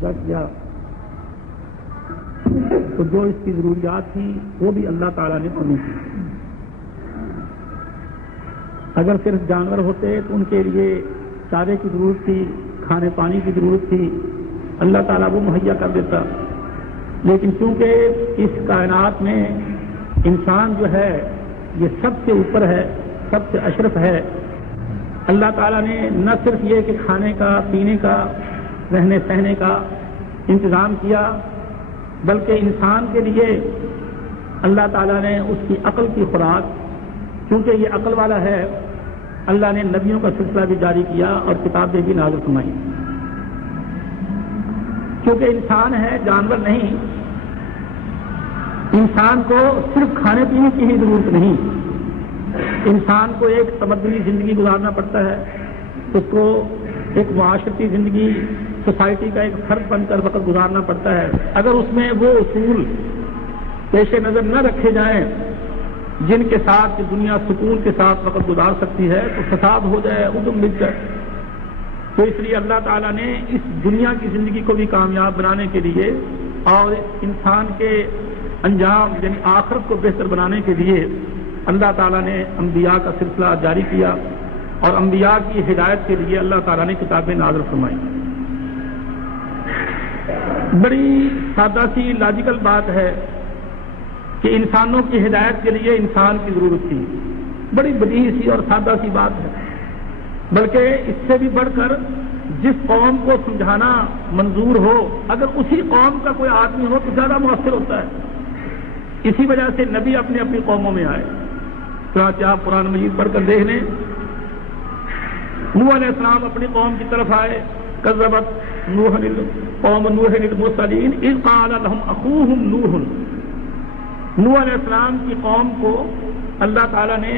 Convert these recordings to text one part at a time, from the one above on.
کیا تو جو اس کی ضروریات تھی وہ بھی اللہ تعالیٰ نے پوری کی. اگر صرف جانور ہوتے تو ان کے لیے چارے کی ضرورت تھی, کھانے پانی کی ضرورت تھی, اللہ تعالیٰ وہ مہیا کر دیتا. لیکن چونکہ اس کائنات میں انسان جو ہے یہ سب سے اوپر ہے, سب سے اشرف ہے, اللہ تعالیٰ نے نہ صرف یہ کہ کھانے کا, پینے کا, رہنے سہنے کا انتظام کیا, بلکہ انسان کے لیے اللہ تعالیٰ نے اس کی عقل کی خوراک, چونکہ یہ عقل والا ہے, اللہ نے نبیوں کا سلسلہ بھی جاری کیا اور کتابیں بھی نازل فرمائیں. کیونکہ انسان ہے, جانور نہیں. انسان کو صرف کھانے پینے کی ہی ضرورت نہیں, انسان کو ایک تمدنی زندگی گزارنا پڑتا ہے, اس کو ایک معاشرتی زندگی, سوسائٹی کا ایک فرد بن کر وقت گزارنا پڑتا ہے. اگر اس میں وہ اصول پیش نظر نہ رکھے جائیں جن کے ساتھ دنیا سکون کے ساتھ وقت گزار سکتی ہے تو فساد ہو جائے, عدم مٹ جائے. تو اس لیے اللہ تعالیٰ نے اس دنیا کی زندگی کو بھی کامیاب بنانے کے لیے اور انسان کے انجام یعنی آخرت کو بہتر بنانے کے لیے اللہ تعالیٰ نے انبیاء کا سلسلہ جاری کیا اور انبیاء کی ہدایت کے لیے اللہ تعالیٰ نے کتابیں نازل فرمائیں. بڑی سادہ سی لاجیکل بات ہے کہ انسانوں کی ہدایت کے لیے انسان کی ضرورت تھی. بڑی بدیہی سی اور سادہ سی بات ہے, بلکہ اس سے بھی بڑھ کر جس قوم کو سمجھانا منظور ہو, اگر اسی قوم کا کوئی آدمی ہو تو زیادہ مؤثر ہوتا ہے. اسی وجہ سے نبی اپنی اپنی قوموں میں آئے. چنانچہ آپ قرآن مجید پڑھ کر دیکھ لیں, نوح علیہ السلام اپنی قوم کی طرف آئے, کذبت قوم نوح المرسلین اذ قال لهم اخوهم نوح. نوح علیہ السلام کی قوم کو اللہ تعالیٰ نے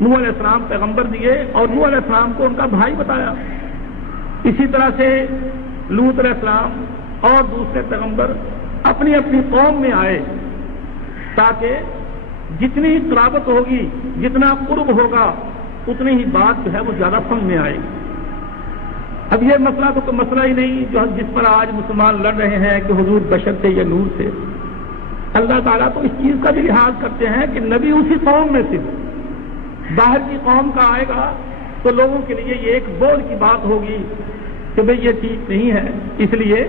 نوح علیہ السلام پیغمبر دیے اور نوح علیہ السلام کو ان کا بھائی بتایا. اسی طرح سے لوط علیہ السلام اور دوسرے پیغمبر اپنی اپنی قوم میں آئے تاکہ جتنی قرابت ہوگی, جتنا قرب ہوگا, اتنی ہی بات جو ہے وہ زیادہ سمجھ میں آئے. اب یہ مسئلہ تو کوئی مسئلہ ہی نہیں جو جس پر آج مسلمان لڑ رہے ہیں کہ حضور بشر تھے یا نور تھے. اللہ تعالیٰ تو اس چیز کا بھی لحاظ کرتے ہیں کہ نبی اسی قوم میں سے, باہر کی قوم کا آئے گا تو لوگوں کے لیے یہ ایک بوجھ کی بات ہوگی کہ بھئی یہ ٹھیک نہیں ہے. اس لیے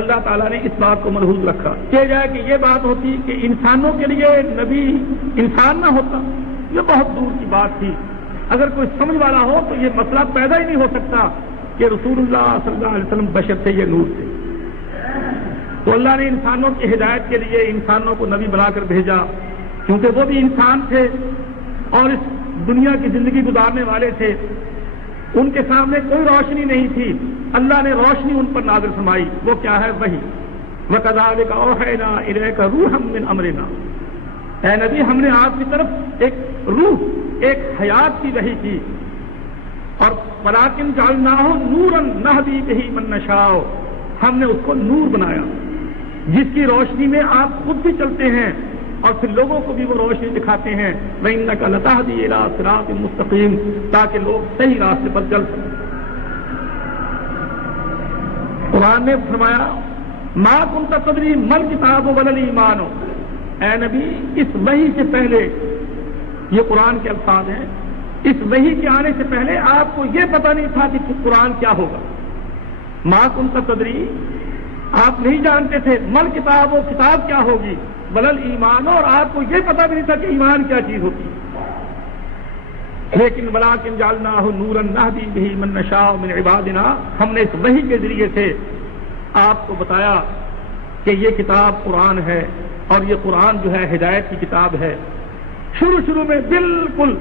اللہ تعالیٰ نے اس بات کو ملحوظ رکھا. کہ جائے کہ یہ بات ہوتی کہ انسانوں کے لیے نبی انسان نہ ہوتا, یہ بہت دور کی بات تھی. اگر کوئی سمجھ والا ہو تو یہ مسئلہ پیدا ہی نہیں ہو سکتا کہ رسول اللہ صلی اللہ علیہ وسلم بشر تھے یا نور تھے. تو اللہ نے انسانوں کی ہدایت کے لیے انسانوں کو نبی بنا کر بھیجا, کیونکہ وہ بھی انسان تھے اور اس دنیا کی زندگی گزارنے والے تھے. ان کے سامنے کوئی روشنی نہیں تھی, اللہ نے روشنی ان پر نازل فرمائی. وہ کیا ہے؟ وحی. وَكَذَلِكَ أَوْحَيْنَا إِلَيْكَ رُوحًا مِّنْ أَمْرِنَا. اے نبی, ہم نے آپ کی طرف ایک روح, ایک حیات کی وحی کی. اور وَلَٰكِن جَعَلْنَاهُ نُورًا نَهْدِي بِهِ مَن نَّشَاءُ. ہم نے اس کو نور بنایا جس کی روشنی میں آپ خود بھی چلتے ہیں اور پھر لوگوں کو بھی وہ روشنی دکھاتے ہیں. وَإِنَّكَ لَتَهْدِي إِلَىٰ صِرَاطٍ مُّسْتَقِيمٍ, تاکہ لوگ صحیح راستے پر چل سکیں. قرآن نے فرمایا مَا كُنتَ تَدْرِي مَا الْكِتَابُ وَلَا الْإِيمَانُ. اے نبی, اس وحی سے پہلے, یہ قرآن کے الفاظ ہیں, اس وحی کے آنے سے پہلے آپ کو یہ پتہ نہیں تھا کہ قرآن کیا ہوگا. مَا كُنتَ تَدْرِي, آپ نہیں جانتے تھے, مل کتاب, وہ کتاب کیا ہوگی, ولل ایمان, اور آپ کو یہ پتہ بھی نہیں تھا کہ ایمان کیا چیز ہوتی. لیکن وَلَٰكِن جَعَلْنَاهُ نُورًا نَّهْدِي بِهِ مَن نَّشَاءُ مِنْ عِبَادِنَا. ہم نے اس وحی کے ذریعے سے آپ کو بتایا کہ یہ کتاب قرآن ہے اور یہ قرآن جو ہے ہدایت کی کتاب ہے. شروع میں بالکل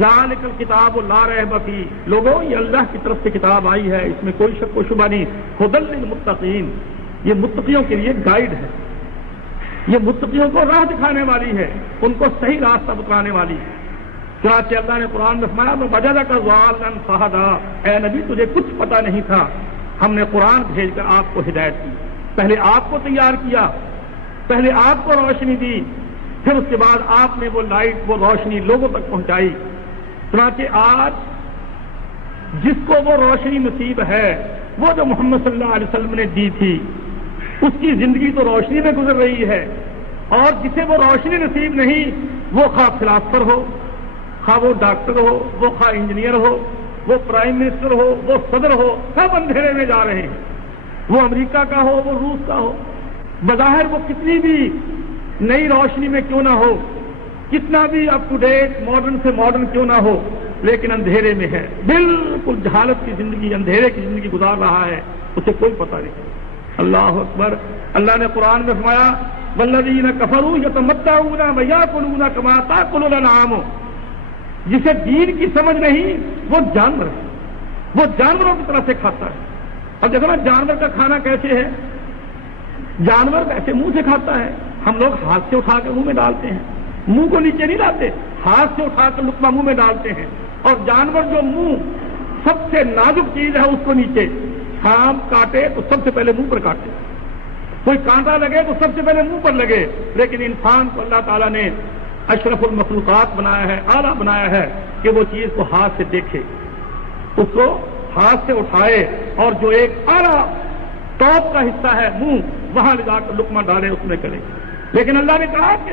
ذالک الکتاب لا ریب فیہ, لوگوں یہ اللہ کی طرف سے کتاب آئی ہے, اس میں کوئی شک و شبہ نہیں. ھدی للمتقین, یہ متقیوں کے لیے گائیڈ ہے, یہ متقیوں کو راہ دکھانے والی ہے, ان کو صحیح راستہ بتانے والی ہے. چنانچہ اللہ نے قرآن میں فرمایا وَوَجَدَكَ ضَالًّا فَهَدَىٰ. اے نبی, تجھے کچھ پتہ نہیں تھا, ہم نے قرآن بھیج کر آپ کو ہدایت کی. پہلے آپ کو تیار کیا, پہلے آپ کو روشنی دی, پھر اس کے بعد آپ نے وہ لائٹ, وہ روشنی لوگوں تک پہنچائی. چنانچہ آج جس کو وہ روشنی نصیب ہے وہ جو محمد صلی اللہ علیہ وسلم نے دی تھی اس کی زندگی تو روشنی میں گزر رہی ہے، اور جسے وہ روشنی نصیب نہیں، وہ خواہ فلاسفر ہو، خواہ وہ ڈاکٹر ہو، وہ خواہ انجینئر ہو، وہ پرائم منسٹر ہو، وہ صدر ہو، سب اندھیرے میں جا رہے ہیں، وہ امریکہ کا ہو، وہ روس کا ہو، بظاہر وہ کتنی بھی نئی روشنی میں کیوں نہ ہو، کتنا بھی اپ ٹو ڈیٹ ماڈرن سے ماڈرن کیوں نہ ہو، لیکن اندھیرے میں ہے، بالکل جہالت کی زندگی، اندھیرے کی زندگی گزار رہا ہے، اسے کوئی پتہ نہیں۔ اللہ اکبر۔ اللہ نے قرآن میں فرمایا والذین کفروا یتمتعون ویاکلون کما تاکل الانعام، جسے دین کی سمجھ نہیں وہ جانور ہے، وہ جانوروں کی طرح سے کھاتا ہے۔ اب دیکھو نا جانور کا کھانا کیسے ہے، جانور ایسے منہ سے کھاتا ہے، ہم لوگ ہاتھ سے اٹھا کر منہ میں ڈالتے ہیں، منہ کو نیچے نہیں لاتے، ہاتھ سے اٹھا کر لقمہ منہ میں ڈالتے ہیں، اور جانور جو منہ سب سے نازک چیز ہے اس کو نیچے، سانپ کاٹے تو سب سے پہلے منہ پر کاٹے، کوئی کانٹا لگے تو سب سے پہلے منہ پر لگے، لیکن انسان کو اللہ تعالیٰ نے اشرف المخلوقات بنایا ہے، اعلیٰ بنایا ہے کہ وہ چیز کو ہاتھ سے دیکھے، اس کو ہاتھ سے اٹھائے، اور جو ایک اعلیٰ ٹاپ کا حصہ ہے منہ، وہاں لے جا کر لقمہ ڈالے، اس میں کرے۔ لیکن اللہ نے کہا کہ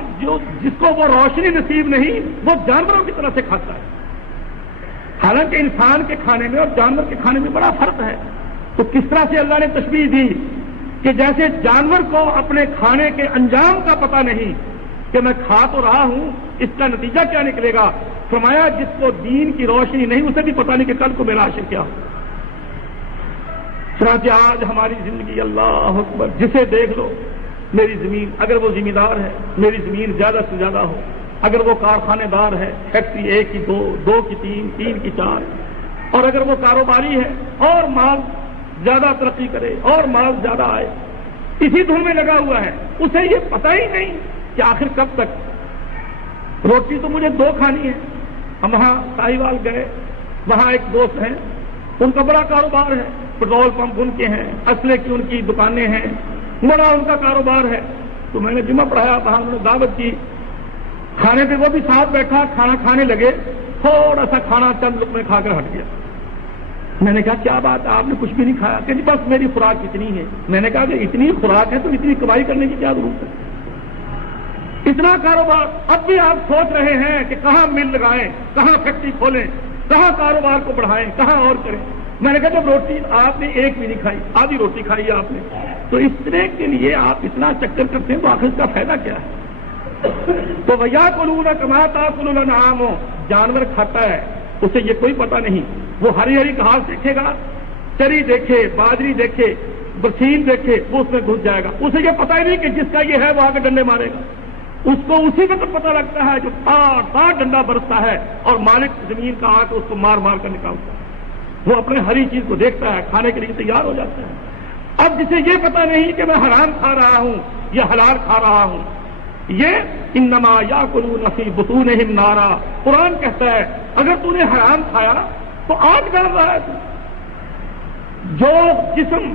جس کو وہ روشنی نصیب نہیں وہ جانوروں کی طرح سے کھاتا ہے۔ حالانکہ انسان کے کھانے میں اور جانور کے کھانے میں بڑا فرق ہے، تو کس طرح سے اللہ نے تشبیہ دی کہ جیسے جانور کو اپنے کھانے کے انجام کا پتہ نہیں کہ میں کھا تو رہا ہوں، اس کا نتیجہ کیا نکلے گا، فرمایا جس کو دین کی روشنی نہیں اسے بھی پتہ نہیں کہ کل کو میرا حشر کیا ہو۔ چنانچہ آج ہماری زندگی، اللہ اکبر، جسے دیکھ لو، میری زمین، اگر وہ ذمہ دار ہے، میری زمین زیادہ سے زیادہ ہو، اگر وہ کارخانے دار ہے، فیکٹری 1 کی 2، 2 کی 3، 3 کی 4، اور اگر وہ کاروباری ہے اور مال زیادہ ترقی کرے اور مال زیادہ آئے، اسی دھن میں لگا ہوا ہے، اسے یہ پتہ ہی نہیں کہ آخر کب تک۔ روٹی تو مجھے 2 کھانی ہے۔ ہم وہاں ساہیوال گئے، وہاں ایک دوست ہیں، ان کا بڑا کاروبار ہے، پیٹرول پمپ ان کے ہیں، اسلحے کی ان کی دکانیں ہیں، بڑا ان کا کاروبار ہے۔ تو میں نے جمعہ پڑھایا، وہاں انہوں نے دعوت کی، کھانے پہ وہ بھی ساتھ بیٹھا، کھانا کھانے لگے، تھوڑا سا کھانا چند لقمے کھا کر ہٹ گیا۔ میں نے کہا کیا بات ہے، آپ نے کچھ بھی نہیں کھایا؟ کہ جی بس میری خوراک اتنی ہے۔ میں نے کہا کہ اتنی خوراک ہے تو اتنی کمائی کرنے کی کیا ضرورت ہے، اتنا کاروبار۔ اب بھی آپ سوچ رہے ہیں کہ کہاں مل لگائیں، کہاں فیکٹری کھولیں، کہاں کاروبار کو بڑھائیں، کہاں اور کریں۔ میں نے کہا جب روٹی آپ نے ایک بھی نہیں کھائی، آدھی روٹی کھائی ہے آپ نے، تو اس طرح کے لیے آپ اتنا چکر کرتے ہیں تو آخر اس کا فائدہ کیا ہے؟ تو وَيَأْكُلُونَ كَمَا تَأْكُلُ الْأَنْعَامُ، جانور کھاتا ہے، اسے یہ کوئی پتہ نہیں، وہ ہری ہری گھاس دیکھے گا، چری دیکھے، باجری دیکھے، برسیم دیکھے، وہ اس میں گھس جائے گا، اسے یہ پتہ ہی نہیں کہ جس کا یہ ہے وہ آگے ڈنڈے مارے گا۔ اس کو اسی وقت پتہ لگتا ہے جو تار ڈنڈا برستا ہے اور مالک زمین کا آ کے اس کو مار مار کر نکالتا ہے، وہ اپنے ہری چیز کو دیکھتا ہے، کھانے کے لیے تیار ہو جاتا ہے۔ اب جسے یہ پتہ نہیں کہ میں حرام کھا رہا ہوں یا حلال کھا رہا ہوں، یہ انما یاکلون فی بطونہم نارا، قرآن کہتا ہے اگر تو نے حرام کھایا تو آگ ڈال رہا ہے تو۔ جو جسم،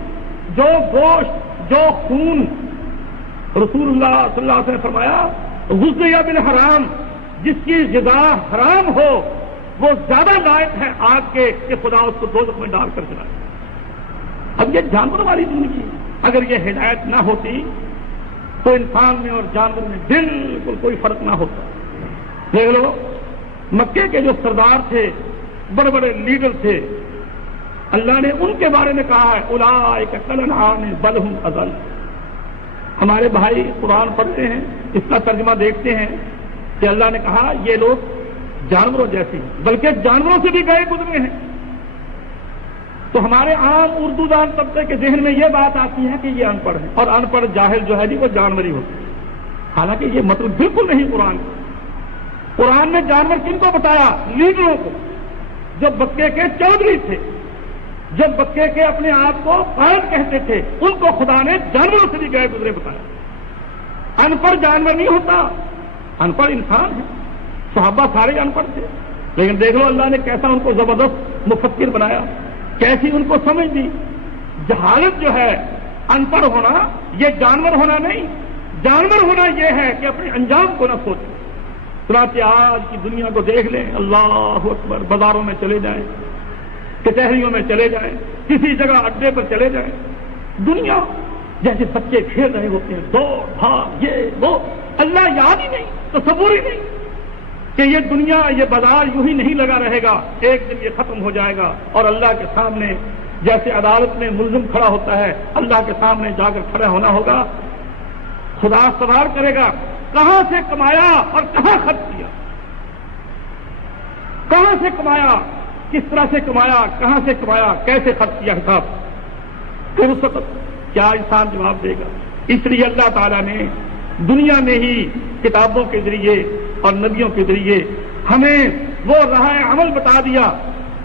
جو گوشت، جو خون، رسول اللہ صلی اللہ علیہ وسلم نے فرمایا غذی بالحرام، جس کی غذا حرام ہو وہ زیادہ لائق ہے آگ کے کہ خدا اس کو دوزخ میں ڈال کر جلائے۔ اب یہ جانوروں والی زندگی، اگر یہ ہدایت نہ ہوتی تو انسان میں اور جانور میں بالکل کوئی فرق نہ ہوتا۔ دیکھ لو مکے کے جو سردار تھے، بڑے بڑے لیڈر تھے، اللہ نے ان کے بارے میں کہا ہے اولئک کالانعام بل ھم اضل۔ ہمارے بھائی قرآن پڑھتے ہیں، اس کا ترجمہ دیکھتے ہیں کہ اللہ نے کہا یہ لوگ جانوروں جیسے ہیں، بلکہ جانوروں سے بھی گئے گزرے ہیں۔ تو ہمارے عام اردو دان طبقے کے ذہن میں یہ بات آتی ہے کہ یہ ان پڑھ ہے، اور ان پڑھ جاہل جو ہے جی وہ جانور ہی ہوتے ہیں، حالانکہ یہ مطلب بالکل نہیں قرآن کا۔ قرآن نے جانور کن کو بتایا؟ لیڈروں کو، جو مکے کے چودھری تھے، جو مکے کے اپنے آپ کو قائد کہتے تھے، ان کو خدا نے جانوروں سے بھی گئے گزرے بتایا۔ ان پڑھ جانور نہیں ہوتا، ان پڑھ انسان ہے۔ صحابہ سارے ان پڑھ تھے، لیکن دیکھ لو اللہ نے کیسا ان کو زبردست مفکر بنایا، کیسی ان کو سمجھ دی۔ جہالت جو ہے، ان پڑھ ہونا، یہ جانور ہونا نہیں، جانور ہونا یہ ہے کہ اپنے انجام کو نہ سوچیں۔ چنانچہ آج کی دنیا کو دیکھ لیں، اللہ اکبر، بازاروں میں چلے جائیں، کچہریوں میں چلے جائیں، کسی جگہ اڈے پر چلے جائیں، دنیا جیسے بچے کھیل رہے ہوتے ہیں، دوڑ بھاگ یہ وہ، اللہ یاد ہی نہیں، تصور ہی نہیں کہ یہ دنیا یہ بازار یوں ہی نہیں لگا رہے گا، ایک دن یہ ختم ہو جائے گا اور اللہ کے سامنے جیسے عدالت میں ملزم کھڑا ہوتا ہے اللہ کے سامنے جا کر کھڑا ہونا ہوگا. خدا سوال کرے گا کہاں سے کمایا اور کہاں خرچ کیا، کہاں سے کمایا، کس طرح سے کمایا، کہاں سے کمایا، کیسے خرچ کیا، حساب. پھر اس وقت کیا انسان جواب دے گا؟ اس لیے اللہ تعالیٰ نے دنیا میں ہی کتابوں کے ذریعے اور نبیوں کے ذریعے ہمیں وہ راہ عمل بتا دیا،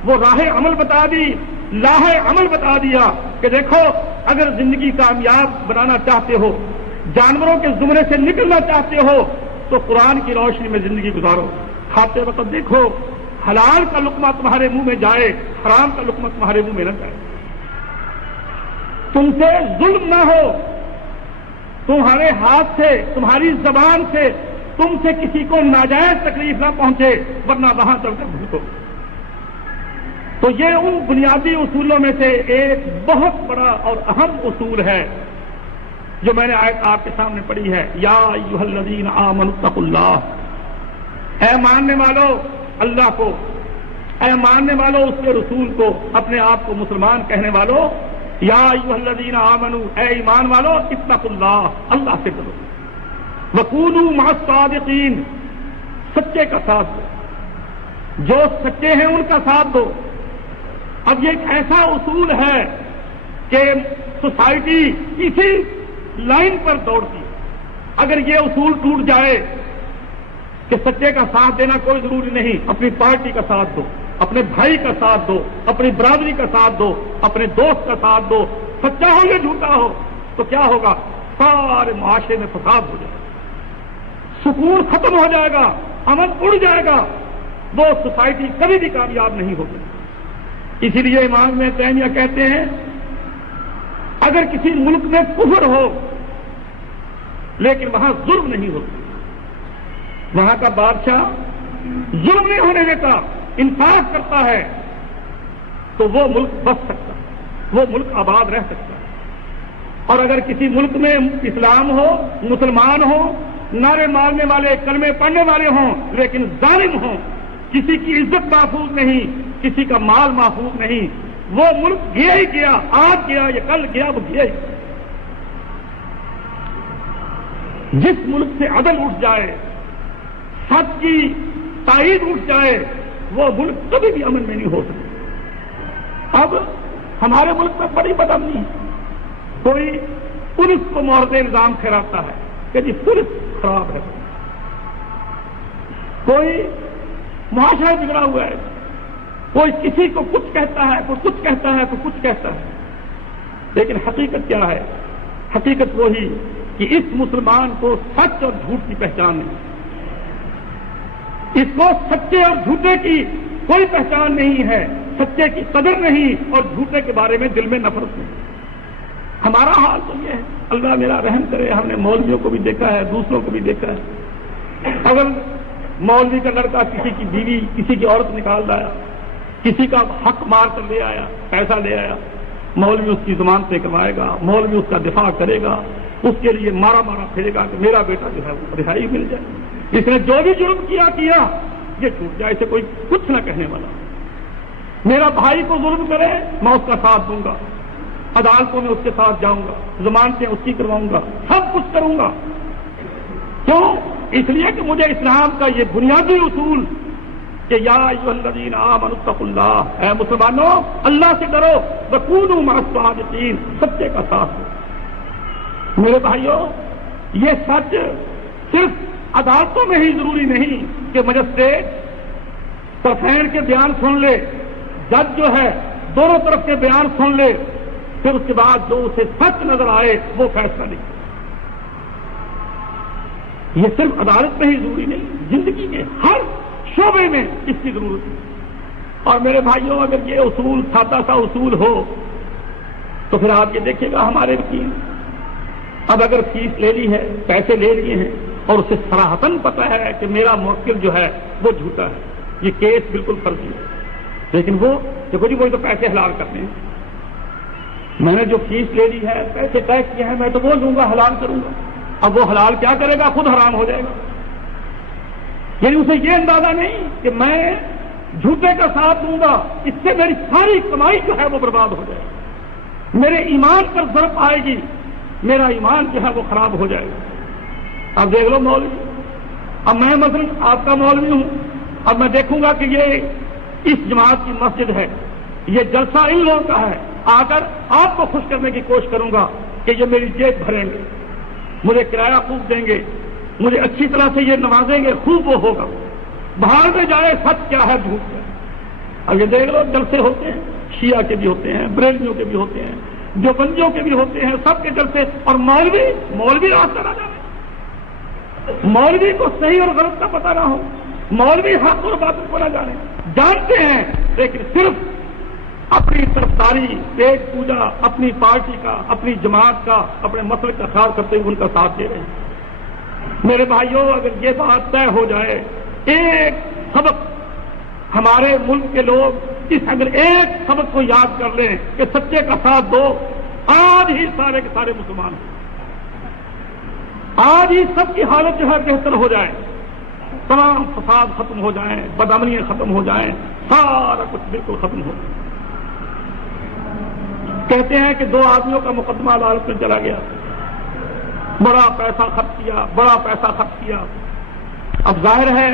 وہ راہ عمل بتا دی، لاہ عمل بتا دیا کہ دیکھو اگر زندگی کامیاب بنانا چاہتے ہو، جانوروں کے زمرے سے نکلنا چاہتے ہو تو قرآن کی روشنی میں زندگی گزارو. کھاتے وقت دیکھو حلال کا لقمہ تمہارے منہ میں جائے، حرام کا لقمہ تمہارے منہ میں نہ جائے. تم سے ظلم نہ ہو، تمہارے ہاتھ سے تمہاری زبان سے تم سے کسی کو ناجائز تکلیف نہ پہنچے ورنہ وہاں چل کر بھوتو. تو یہ ان بنیادی اصولوں میں سے ایک بہت بڑا اور اہم اصول ہے جو میں نے آیت آپ کے سامنے پڑھی ہے. یا ایھا الذین آمنوا اتقوا اللہ، اے ماننے والو اللہ کو، اے ماننے والو اس کے رسول کو، اپنے آپ کو مسلمان کہنے والو، یا ایھا الذین آمنوا، اے ایمان والو، اتقوا اللہ، اللہ سے ڈرو، وکونوا مع الصادقین، سچے کا ساتھ دو، جو سچے ہیں ان کا ساتھ دو. اب یہ ایک ایسا اصول ہے کہ سوسائٹی اسی لائن پر دوڑتی ہے. اگر یہ اصول ٹوٹ جائے کہ سچے کا ساتھ دینا کوئی ضروری نہیں، اپنی پارٹی کا ساتھ دو، اپنے بھائی کا ساتھ دو، اپنی برادری کا ساتھ دو، اپنے دوست کا ساتھ دو، سچا ہو یا جھوٹا ہو، تو کیا ہوگا؟ سارے معاشرے میں فساد ہو جائے گا، سکون ختم ہو جائے گا، امن اڑ جائے گا، وہ سوسائٹی کبھی بھی کامیاب نہیں ہوگی. اسی لیے امام ابن تیمیہ کہتے ہیں اگر کسی ملک میں کفر ہو لیکن وہاں ظلم نہیں ہوتا، وہاں کا بادشاہ ظلم نہیں ہونے دیتا، انصاف کرتا ہے، تو وہ ملک بچ سکتا ہے، وہ ملک آباد رہ سکتا ہے. اور اگر کسی ملک میں اسلام ہو، مسلمان ہو، نعرے مارنے والے، کلمے پڑھنے والے ہوں لیکن ظالم ہوں، کسی کی عزت محفوظ نہیں، کسی کا مال محفوظ نہیں، وہ ملک گیا ہی گیا، آج گیا یا کل گیا، وہ گیا ہی. جس ملک سے عدل اٹھ جائے، سچ کی تائید اٹھ جائے، وہ ملک کبھی بھی امن میں نہیں ہو سکتا. اب ہمارے ملک میں بڑی بدامنی ہے، کوئی پولیس کو مورد الزام ٹھہراتا ہے کہ جی پولیس خراب ہے، کوئی معاشرہ بگڑا ہوا ہے، کوئی کسی کو کچھ کہتا ہے، کوئی کچھ کہتا ہے، کوئی کچھ کہتا ہے. لیکن حقیقت کیا ہے؟ حقیقت وہی کہ اس مسلمان کو سچ اور جھوٹ کی پہچان نہیں، اس کو سچے اور جھوٹے کی کوئی پہچان نہیں ہے، سچے کی قدر نہیں اور جھوٹے کے بارے میں دل میں نفرت نہیں. ہمارا حال تو یہ ہے، اللہ میرا رحم کرے، ہم نے مولویوں کو بھی دیکھا ہے، دوسروں کو بھی دیکھا ہے. اگر مولوی کا لڑکا کسی کی بیوی، کسی کی عورت نکال لایا، کسی کا حق مار کر لے آیا، پیسہ لے آیا، مولوی اس کی زبان سے کروائے گا، مولوی اس کا دفاع کرے گا، اس کے لیے مارا مارا پھرے گا کہ میرا بیٹا جو ہے وہ رہائی مل جائے، اس نے جو بھی جرم کیا یہ چھوٹ جائے، اسے کوئی کچھ نہ کہنے والا. میرا بھائی کو ظلم کرے میں اس کا ساتھ دوں گا، عدالتوں میں اس کے ساتھ جاؤں گا، ضمانتیں اس کی کرواؤں گا، سب کچھ کروں گا. کیوں؟ اس لیے کہ مجھے اسلام کا یہ بنیادی اصول کہ یا ایھا الذین آمنوا اتقوا اللہ، اے مسلمانوں اللہ سے ڈرو، وکونوا مع الصادقین، سچے کا ساتھ دو. میرے بھائیوں، یہ سچ صرف عدالتوں میں ہی ضروری نہیں کہ مجسٹریٹ طرفین کے بیان سن لے، جج جو ہے دونوں طرف کے بیان سن لے، پھر اس کے بعد جو اسے سچ نظر آئے وہ فیصلہ نہیں. یہ صرف عدالت میں ہی ضروری نہیں، زندگی کے ہر شعبے میں اس کی ضرورت ہے. اور میرے بھائیوں، اگر یہ اصول سادہ سا اصول ہو تو پھر آپ یہ دیکھیے گا ہمارے وکیل اب اگر فیس لے لی ہے، پیسے لے لیے ہیں اور اسے صراحتاً پتہ ہے کہ میرا موکل جو ہے وہ جھوٹا ہے، یہ کیس بالکل فرضی ہے، لیکن وہ دیکھو جی وہی تو پیسے حلال کرتے ہیں، میں نے جو فیس لے لی ہے، پیسے طے کیے ہیں، میں تو وہ لوں گا، حلال کروں گا۔ اب وہ حلال کیا کرے گا؟ خود حرام ہو جائے گا۔ یعنی اسے یہ اندازہ نہیں کہ میں جھوٹے کا ساتھ دوں گا، اس سے میری ساری کمائی جو ہے وہ برباد ہو جائے گی، میرے ایمان پر ضرب آئے گی، میرا ایمان جو ہے وہ خراب ہو جائے گا۔ اب دیکھ لو مولوی، اب میں مثلا آپ کا مولوی ہوں، اب میں دیکھوں گا کہ یہ اس جماعت کی مسجد ہے، یہ جلسہ ان لوگوں کا ہے، آ کر آپ کو خوش کرنے کی کوشش کروں گا کہ یہ میری جیب بھریں گے، مجھے کرایہ خوب دیں گے، مجھے اچھی طرح سے یہ نوازیں گے، خوب وہ ہوگا۔ باہر میں جائے سچ کیا ہے جھوٹ کیا ہے۔ اب یہ دیکھ لو جلسے ہوتے ہیں، شیعہ کے بھی ہوتے ہیں، بریلویوں کے بھی ہوتے ہیں، دیوبندیوں کے بھی ہوتے ہیں، سب کے جلسے، اور مولوی راستہ نہ جانے، مولوی کو صحیح اور غلط کا پتہ نہ ہو، مولوی حق اور باطل کو نہ جانے، جانتے ہیں لیکن صرف اپنی طرفداری، پیٹ پوجا، اپنی پارٹی کا، اپنی جماعت کا، اپنے مسلک کا خیال کرتے ہوئے ان کا ساتھ دے رہے ہیں۔ میرے بھائیوں، اگر یہ بات طے ہو جائے، ایک سبق ہمارے ملک کے لوگ اگر ایک سبق کو یاد کر لیں کہ سچے کا ساتھ دو، آج ہی سارے کے سارے مسلمان ہیں، آج ہی سب کی حالت جو ہے بہتر ہو جائے، تمام فساد ختم ہو جائیں، بدامنیاں ختم ہو جائیں، سارا کچھ بالکل ختم ہو جائے۔ کہتے ہیں کہ دو آدمیوں کا مقدمہ عدالت میں چلا گیا، بڑا پیسہ خرچ کیا، بڑا پیسہ خرچ کیا۔ اب ظاہر ہے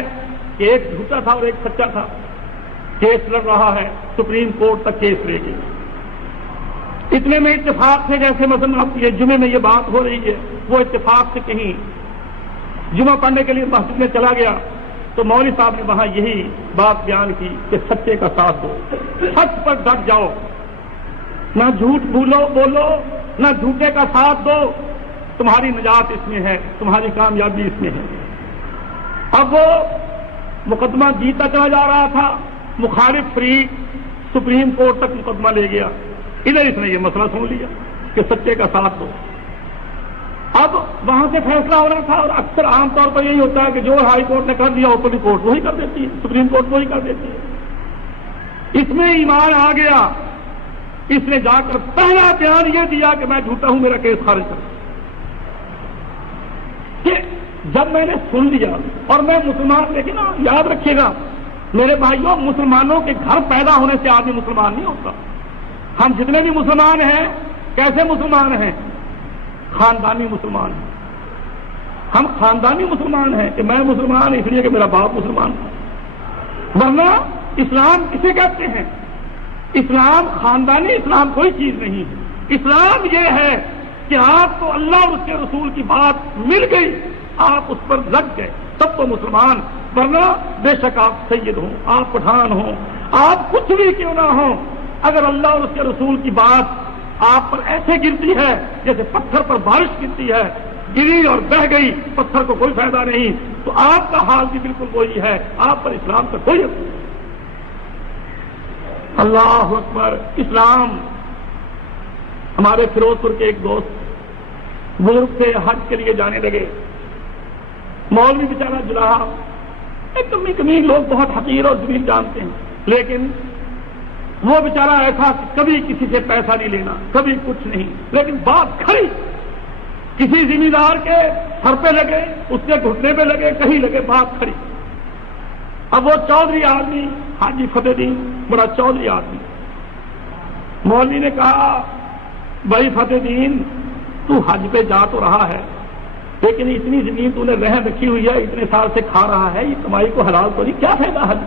کہ ایک جھوٹا تھا اور ایک سچا تھا، کیس لڑ رہا ہے، سپریم کورٹ تک کیس لے گئی۔ اتنے میں اتفاق سے، جیسے مثلا اب یہ جمعے میں یہ بات ہو رہی ہے، وہ اتفاق سے کہیں جمعہ پڑھنے کے لیے مسجد میں چلا گیا تو مولوی صاحب نے وہاں یہی بات بیان کی کہ سچے کا ساتھ دو، سچ پر ڈٹ جاؤ، نہ جھوٹ بولو، نہ جھوٹے کا ساتھ دو، تمہاری نجات اس میں ہے، تمہاری کامیابی اس میں ہے۔ اب وہ مقدمہ جیتا چلا جا رہا تھا، مخالف فریق سپریم کورٹ تک مقدمہ لے گیا، ادھر اس نے یہ مسئلہ سن لیا کہ سچے کا ساتھ دو۔ اب وہاں سے فیصلہ ہو رہا تھا، اور اکثر عام طور پر یہی ہوتا ہے کہ جو ہائی کورٹ نے کر دیا اوپری کورٹ وہی کر دیتی ہے، سپریم کورٹ وہی کر دیتی ہے۔ اس میں ایمان آ گیا، اس نے جا کر پہلا بیان یہ دیا کہ میں جھوٹا ہوں، میرا کیس خارج کر۔ کہ جب میں نے سن لیا اور میں مسلمان، لیکن یاد رکھیے گا میرے بھائیوں، مسلمانوں کے گھر پیدا ہونے سے آدمی مسلمان نہیں ہوتا۔ ہم جتنے بھی مسلمان ہیں کیسے مسلمان ہیں؟ خاندانی مسلمان ہیں۔ ہم خاندانی مسلمان ہیں کہ میں مسلمان اس لیے کہ میرا باپ مسلمان ہے، ورنہ اسلام کسے کہتے ہیں؟ اسلام خاندانی اسلام کوئی چیز نہیں ہے۔ اسلام یہ ہے کہ آپ کو اللہ اور اس کے رسول کی بات مل گئی، آپ اس پر لگ گئے، تب تو مسلمان، ورنہ بے شک آپ سید ہوں، آپ پٹھان ہوں، آپ کچھ بھی کیوں نہ ہوں، اگر اللہ اور اس کے رسول کی بات آپ پر ایسے گرتی ہے جیسے پتھر پر بارش گرتی ہے، گری اور بہ گئی، پتھر کو کوئی فائدہ نہیں، تو آپ کا حال بھی بالکل وہی ہے، آپ پر اسلام کا کوئی اثر نہیں۔ اللہ اکبر۔ اسلام، ہمارے فیروز پور کے ایک دوست بزرگ سے حج کے لیے جانے لگے، مولوی بیچارہ جلاحا، ایک کمی لوگ بہت حقیر اور ذلیل جانتے ہیں، لیکن وہ بیچارہ ایسا کہ کبھی کسی سے پیسہ نہیں لینا، کبھی کچھ نہیں، لیکن بات کھڑی، کسی ذمہ دار کے سر پہ لگے، اس کے گھٹنے پہ لگے، کہیں لگے، بات کھڑی۔ اب وہ چودھری آدمی، حاجی فتح دین، بڑا چودھری آدمی، مولوی نے کہا بھائی فتح دین، تو حج پہ جا تو رہا ہے، لیکن اتنی زمین تو نے رہن رکھی ہوئی ہے، اتنے سال سے کھا رہا ہے، یہ کمائی کو حلال تو نہیں، کیا فائدہ حج؟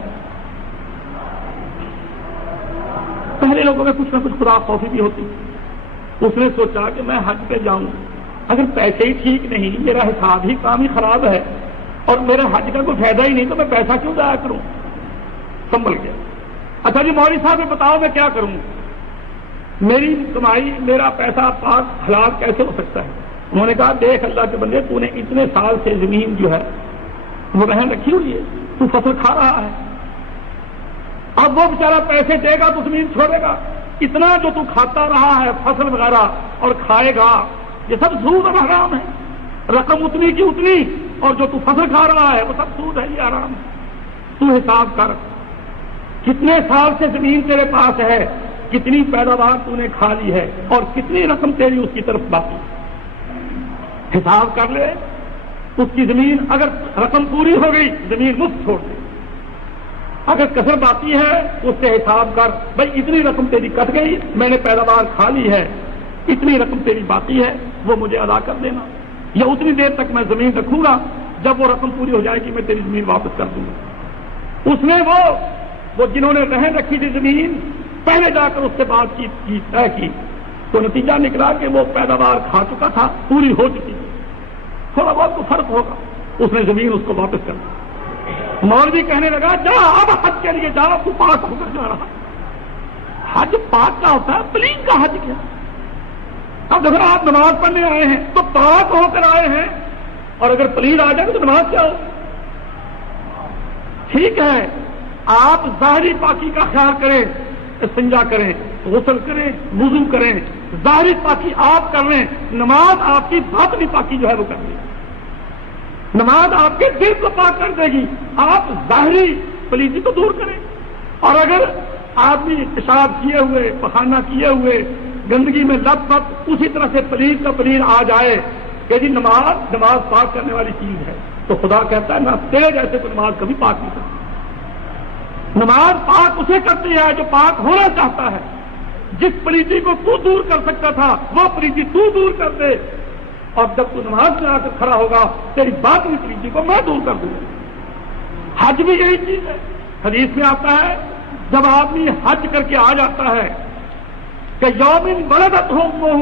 پہلے لوگوں میں کچھ نہ کچھ خدا خوفی بھی ہوتی۔ اس نے سوچا کہ میں حج پہ جاؤں، اگر پیسے ہی ٹھیک نہیں، میرا حساب ہی کام ہی خراب ہے، اور میرا حج کا کوئی فائدہ ہی نہیں، تو میں پیسہ کیوں ضائع کروں؟ سنبھل گیا۔ اچھا جی مولوی صاحب بتاؤ میں کیا کروں، میری کمائی، میرا پیسہ پاک حلال کیسے ہو سکتا ہے؟ انہوں نے کہا دیکھ اللہ کے بندے، تو نے اتنے سال سے زمین جو ہے وہ رہن رکھی ہوئی ہے، تو فصل کھا رہا ہے، اب وہ بیچارہ پیسے دے گا تو زمین چھوڑے گا، اتنا جو تو کھاتا رہا ہے فصل وغیرہ اور کھائے گا، یہ سب سود اور حرام ہے، رقم اتنی کی اتنی، اور جو تو فصل کھا رہا ہے وہ سب سود ہے، یہ حرام ہے، تو حساب کر۔ کتنے سال سے زمین تیرے پاس ہے، کتنی پیداوار تو نے کھا لی ہے اور کتنی رقم تیری اس کی طرف باقی، حساب کر لے۔ اس کی زمین اگر رقم پوری ہو گئی زمین مفت چھوڑ دے، اگر کسر باقی ہے اس سے حساب کر، بھائی اتنی رقم تیری کٹ گئی، میں نے پیداوار کھا لی ہے، اتنی رقم تیری باقی ہے وہ مجھے ادا کر دینا، یا اتنی دیر تک میں زمین رکھوں گا، جب وہ رقم پوری ہو جائے گی میں تیری زمین واپس کر دوں گا۔ اس نے وہ جنہوں نے رہن رکھی تھی زمین، پہلے جا کر اس سے بات کی طے کی، تو نتیجہ نکلا کہ وہ پیداوار کھا چکا تھا، پوری ہو چکی تھی، تھوڑا بہت تو فرق ہوگا، اس نے زمین اس کو واپس کر دی۔ مولوی کہنے لگا جا اب حج کے لیے جا، تو پاک ہو کر جا رہا۔ حج پاک کا ہوتا ہے، پلیگ کا حج کیا؟ اب اگر آپ نماز پڑھنے آئے ہیں تو پاک ہو کر آئے ہیں، اور اگر پلیگ آ جائے تو نماز کیا ہو؟ ٹھیک ہے، آپ ظاہری پاکی کا خیال کریں، استنجا کریں، غسل کریں، وضو کریں، ظاہری پاکی آپ کر رہے ہیں، نماز آپ کی باطنی پاکی جو ہے وہ کر رہی ہے، نماز آپ کے دل کو پاک کر دے گی، آپ ظاہری پلیدی کو دور کریں۔ اور اگر آدمی پیشاب کیے ہوئے، پخانہ کیے ہوئے گندگی میں لت پت اسی طرح سے پلید کا پلید آ جائے کہ جی نماز پاک کرنے والی چیز ہے، تو خدا کہتا ہے نہ تیرے جیسے تو نماز کبھی پاک نہیں کرتی۔ نماز پاک اسے کرتی ہے جو پاک ہونا چاہتا ہے، جس پلیدی کو تو دور کر سکتا تھا وہ پلیدی تو دور کر دے، اور جب تو نماز میں آ کر کھڑا ہوگا تیری باطنی پلیدی کو میں دور کر دوں گا۔ حج بھی یہی چیز ہے، حدیث میں آتا ہے جب آدمی حج کر کے آ جاتا ہے کہ یومن ولدت امہ،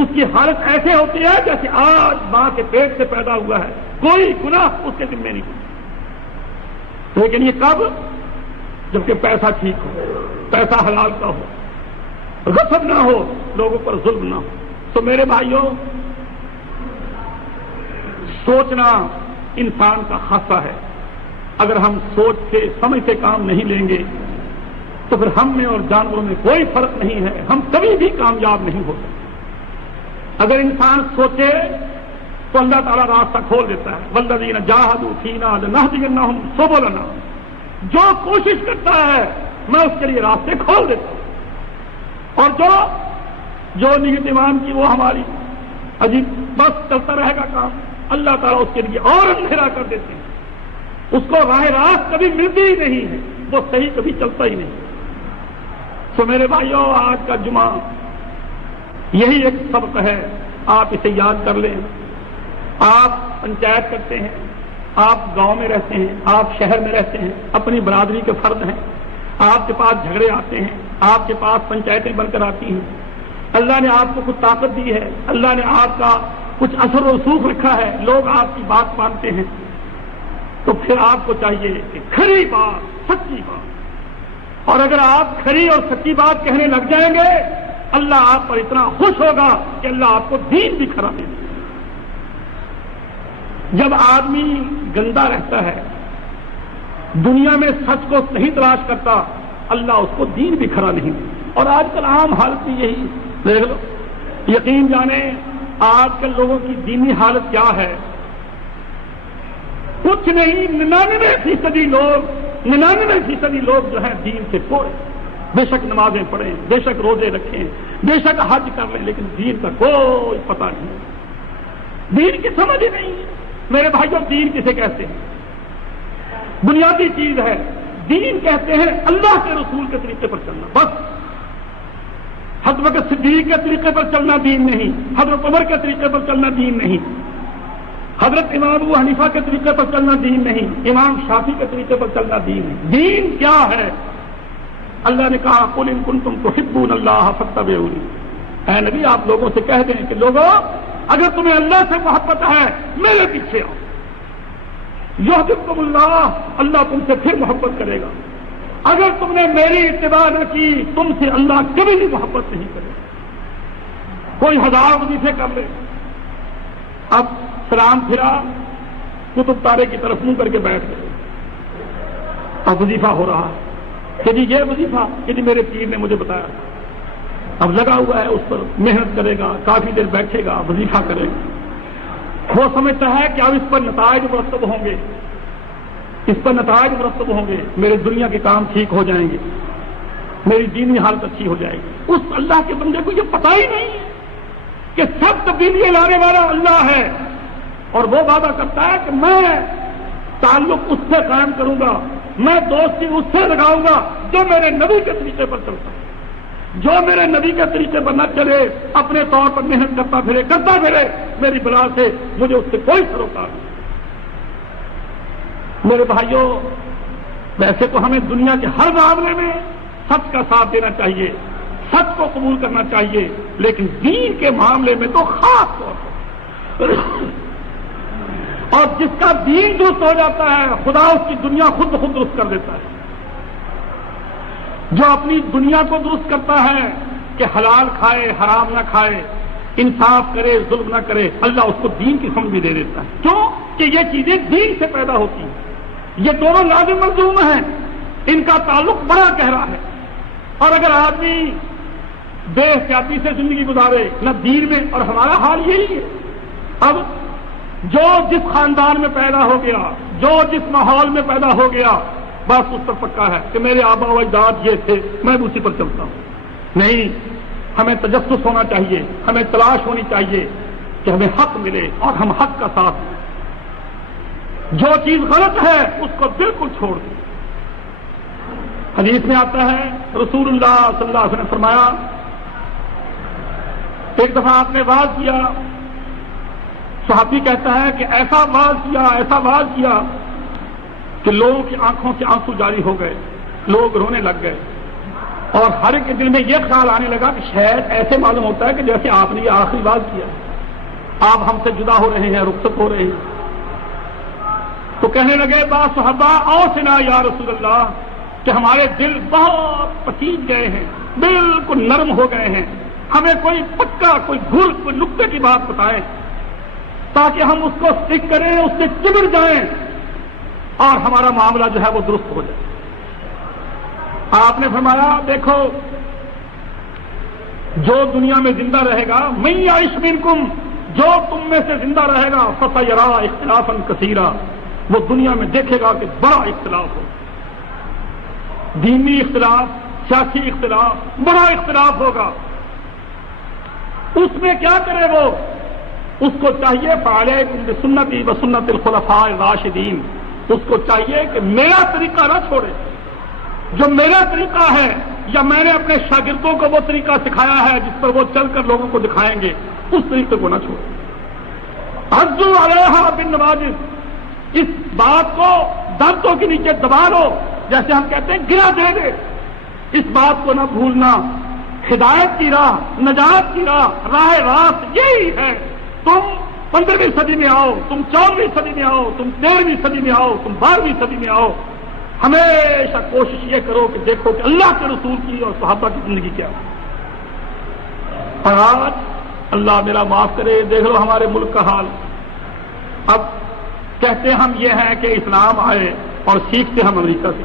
اس کی حالت ایسے ہوتی ہے جیسے آج ماں کے پیٹ سے پیدا ہوا ہے، کوئی گناہ اس کے ذمہ نہیں ہوتا۔ لیکن یہ کب؟ جبکہ پیسہ ٹھیک ہو، پیسہ حلال کا ہو، غصب نہ ہو، لوگوں پر ظلم نہ ہو۔ تو میرے بھائیوں، سوچنا انسان کا خاصہ ہے، اگر ہم سوچ کے سمجھ سے کام نہیں لیں گے تو پھر ہم میں اور جانوروں میں کوئی فرق نہیں ہے، ہم کبھی بھی کامیاب نہیں ہو سکتے۔ اگر انسان سوچے تو اللہ تعالیٰ راستہ کھول دیتا ہے، والذین جاہدوا فینا لنہدینہم سبلنا، جو کوشش کرتا ہے میں اس کے لیے راستے کھول دیتا ہوں، اور جو نیت ایمان کی وہ ہماری عجیب بس چلتا رہے گا کام، اللہ تعالیٰ اس کے لیے اور اندھیرا کر دیتے ہیں، اس کو راہ راست کبھی ملتی ہی نہیں ہے، وہ صحیح کبھی چلتا ہی نہیں۔ تو میرے بھائیوں، آج کا جمعہ یہی ایک سبق ہے، آپ اسے یاد کر لیں۔ آپ پنچایت کرتے ہیں، آپ گاؤں میں رہتے ہیں، آپ شہر میں رہتے ہیں، اپنی برادری کے فرد ہیں، آپ کے پاس جھگڑے آتے ہیں، آپ کے پاس پنچایتیں بن کر آتی ہیں، اللہ نے آپ کو کچھ طاقت دی ہے، اللہ نے آپ کا کچھ اثر و رسوخ رکھا ہے، لوگ آپ کی بات مانتے ہیں، تو پھر آپ کو چاہیے کہ کھری بات، سچی بات، اور اگر آپ کھری اور سچی بات کہنے لگ جائیں گے اللہ آپ پر اتنا خوش ہوگا کہ اللہ آپ کو دین بھی کھرا دے گا۔ جب آدمی گندا رہتا ہے، دنیا میں سچ کو نہیں تلاش کرتا، اللہ اس کو دین بھی کھرا نہیں دے۔ اور آج کل عام حالت بھی یہی دیکھ لو، یقین جانیں آج کل لوگوں کی دینی حالت کیا ہے، کچھ نہیں، 99% لوگ جو ہیں دین سے کوئی، بے شک نمازیں پڑھیں، بے شک روزے رکھیں، بے شک حج کر لیں، لیکن دین کا کوئی پتہ نہیں، دین کی سمجھ ہی نہیں۔ میرے بھائیوں، دین کسے کہتے ہیں؟ بنیادی چیز ہے، دین کہتے ہیں اللہ کے رسول کے طریقے پر چلنا، بس۔ حضرت صدیق کے طریقے پر چلنا دین نہیں، حضرت عمر کے طریقے پر چلنا دین نہیں، حضرت امام ابو حنیفہ کے طریقے پر چلنا دین نہیں، امام شافعی کے طریقے پر چلنا دین نہیں۔ دین کیا ہے؟ اللہ نے کہا قل ان کنتم تحبون اللہ فاتبعونی، اے نبی آپ لوگوں سے کہہ دیں کہ لوگوں اگر تمہیں اللہ سے محبت ہے میرے پیچھے آؤ، یحببکم اللہ، اللہ تم سے پھر محبت کرے گا۔ اگر تم نے میری اتباع نہ کی تم سے اللہ کبھی بھی محبت نہیں کرے گا۔ کوئی 1000 وظیفے کر لے، اب سلام پھرا، کتب تارے کی طرف منہ کر کے بیٹھ گئے، اب وظیفہ ہو رہا کہ جی یہ وظیفہ کہ جی میرے پیر نے مجھے بتایا، اب لگا ہوا ہے اس پر، محنت کرے گا، کافی دیر بیٹھے گا، وظیفہ کرے گا، وہ سمجھتا ہے کہ اب اس پر نتائج مرتب ہوں گے، اس پر نتائج مرتب ہوں گے، میرے دنیا کے کام ٹھیک ہو جائیں گے، میری دینی حالت اچھی ہو جائے گی۔ اس اللہ کے بندے کو یہ پتہ ہی نہیں کہ سب تبدیلیاں لانے والا اللہ ہے، اور وہ وعدہ کرتا ہے کہ میں تعلق اس سے قائم کروں گا، میں دوستی اس سے لگاؤں گا جو میرے نبی کے طریقے پر چلتا ہے۔ جو میرے نبی کے طریقے پر نہ چلے، اپنے طور پر محنت کرتا پھرے، میری بلا سے مجھے اس سے کوئی سروکار نہیں۔ میرے بھائیوں، ویسے تو ہمیں دنیا کے ہر معاملے میں سچ کا ساتھ دینا چاہیے، سچ کو قبول کرنا چاہیے، لیکن دین کے معاملے میں تو خاص طور پر اور جس کا دین درست ہو جاتا ہے، خدا اس کی دنیا خود بخود درست کر دیتا ہے۔ جو اپنی دنیا کو درست کرتا ہے کہ حلال کھائے حرام نہ کھائے، انصاف کرے ظلم نہ کرے، اللہ اس کو دین کی سمجھ بھی دے دیتا ہے۔ کیوں کہ یہ چیزیں دین سے پیدا ہوتی ہیں، یہ دونوں لازم ملزوم ہیں، ان کا تعلق بڑا گہرا ہے۔ اور اگر آدمی بے احتیاطی سے زندگی گزارے نہ دین میں، اور ہمارا حال یہی ہے، اب جو جس خاندان میں پیدا ہو گیا، جو جس ماحول میں پیدا ہو گیا، بس اس پر پکا ہے کہ میرے آبا و اجداد یہ تھے، میں بھی اسی پر چلتا ہوں۔ نہیں، ہمیں تجسس ہونا چاہیے، ہمیں تلاش ہونی چاہیے کہ ہمیں حق ملے اور ہم حق کا ساتھ دیں۔ جو چیز غلط ہے اس کو بالکل چھوڑ دیں۔ حدیث میں آتا ہے، رسول اللہ صلی اللہ علیہ وسلم نے فرمایا، ایک دفعہ آپ نے واعظ کیا، صحابی کہتا ہے کہ ایسا واعظ کیا کہ لوگوں کی آنکھوں سے آنسو جاری ہو گئے، لوگ رونے لگ گئے، اور ہر ایک کے دل میں یہ خیال آنے لگا کہ شاید ایسے معلوم ہوتا ہے کہ جیسے آپ نے یہ آخری واعظ کیا، آپ ہم سے جدا ہو رہے ہیں، رخصت ہو رہے ہیں۔ تو کہنے لگے بعض صحابہ، اوصنا یا رسول اللہ، کہ ہمارے دل بہت پسیج گئے ہیں، بالکل نرم ہو گئے ہیں، ہمیں کوئی پکا، کوئی گھر، کوئی نقطے کی بات بتائیں تاکہ ہم اس کو سیکھ کریں، اس سے چبڑ جائیں اور ہمارا معاملہ جو ہے وہ درست ہو جائے۔ آپ نے فرمایا، دیکھو، جو دنیا میں زندہ رہے گا، من یعش منکم، جو تم میں سے زندہ رہے گا، فسیرا اختلافا کثیرا، وہ دنیا میں دیکھے گا کہ بڑا اختلاف ہو، دینی اختلاف، سیاسی اختلاف، بڑا اختلاف ہوگا۔ اس میں کیا کرے وہ؟ اس کو چاہیے فعلیکم بسنتی وسنت الخلفاء الراشدین، اس کو چاہیے کہ میرا طریقہ نہ چھوڑے، جو میرا طریقہ ہے، یا میں نے اپنے شاگردوں کو وہ طریقہ سکھایا ہے جس پر وہ چل کر لوگوں کو دکھائیں گے، اس طریقے کو نہ چھوڑے۔ عضوا علیہا بالنواجذ، اس بات کو دانتوں کے نیچے دبا لو، جیسے ہم کہتے ہیں گرا دے دے، اس بات کو نہ بھولنا۔ ہدایت کی راہ، نجات کی راہ راست یہی ہے۔ تم 15ویں صدی میں آؤ، تم 14ویں صدی میں آؤ، تم 13ویں صدی میں آؤ، تم 12ویں صدی میں آؤ، ہمیشہ کوشش یہ کرو کہ دیکھو کہ اللہ کے رسول کی اور صحابہ کی زندگی کیا ہے۔ اور آج اللہ میرا معاف کرے، دیکھ لو ہمارے ملک کا حال۔ اب کہتے ہم یہ ہیں کہ اسلام آئے اور سیکھتے ہم امریکہ سے،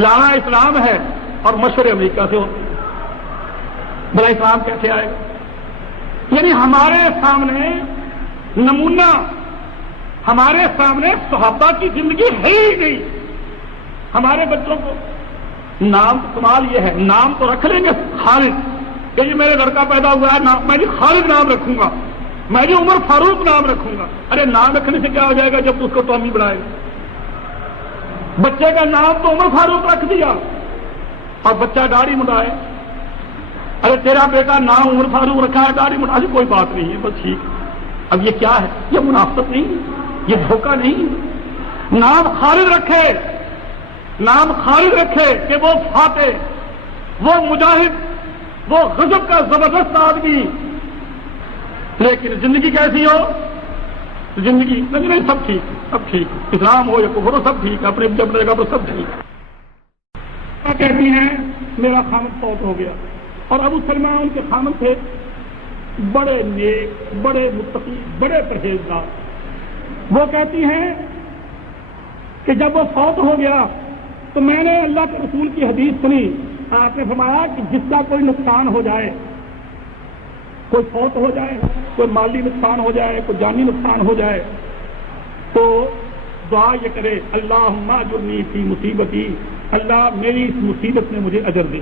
لانا اسلام ہے اور مشورے امریکہ سے ہوتے ہیں۔ بھلا اسلام کیسے آئے گا؟ یعنی ہمارے سامنے نمونہ، ہمارے سامنے صحابہ کی زندگی ہے ہی نہیں۔ ہمارے بچوں کو نام، کمال یہ ہے، نام تو رکھ لیں گے خالد، کہ یہ میرے لڑکا پیدا ہوا ہے، میں بھی خالد نام رکھوں گا، میں بھی عمر فاروق نام رکھوں گا۔ ارے نام رکھنے سے کیا ہو جائے گا جب اس کو ٹامی بڑھائے؟ بچے کا نام تو عمر فاروق رکھ دیا اور بچہ داڑھی مڈائے، ارے تیرا بیٹا نام عمر فاروق رکھا ہے، داڑھی مڈا، کوئی بات نہیں ہے، بس ٹھیک۔ اب یہ کیا ہے؟ یہ منافقت نہیں، یہ دھوکہ نہیں۔ نام خالد رکھے، نام خالد رکھے کہ وہ فاتح، وہ مجاہد، وہ غضب کا زبردست آدمی، لیکن زندگی کیسی ہو؟ زندگی نہیں، سب ٹھیک، سب ٹھیک، اسلام ہو یا کفر ہو، سب ٹھیک، اپنے جگہ پر سب ٹھیک۔ کہتی ہیں میرا خامد فوت ہو گیا، اور ابو سلمہ ان کے خامد تھے، بڑے نیک، بڑے متقی، بڑے پرہیزگار۔ وہ کہتی ہیں کہ جب وہ فوت ہو گیا تو میں نے اللہ کے رسول کی حدیث سنی، آپ نے فرمایا کہ جس کا کوئی نقصان ہو جائے، کوئی فوت ہو جائے، کوئی مالی نقصان ہو جائے، کوئی جانی نقصان ہو جائے، تو دعا یہ کرے اللہم اجرنی فی مصیبتی، اللہ میری اس مصیبت میں مجھے اجر دے،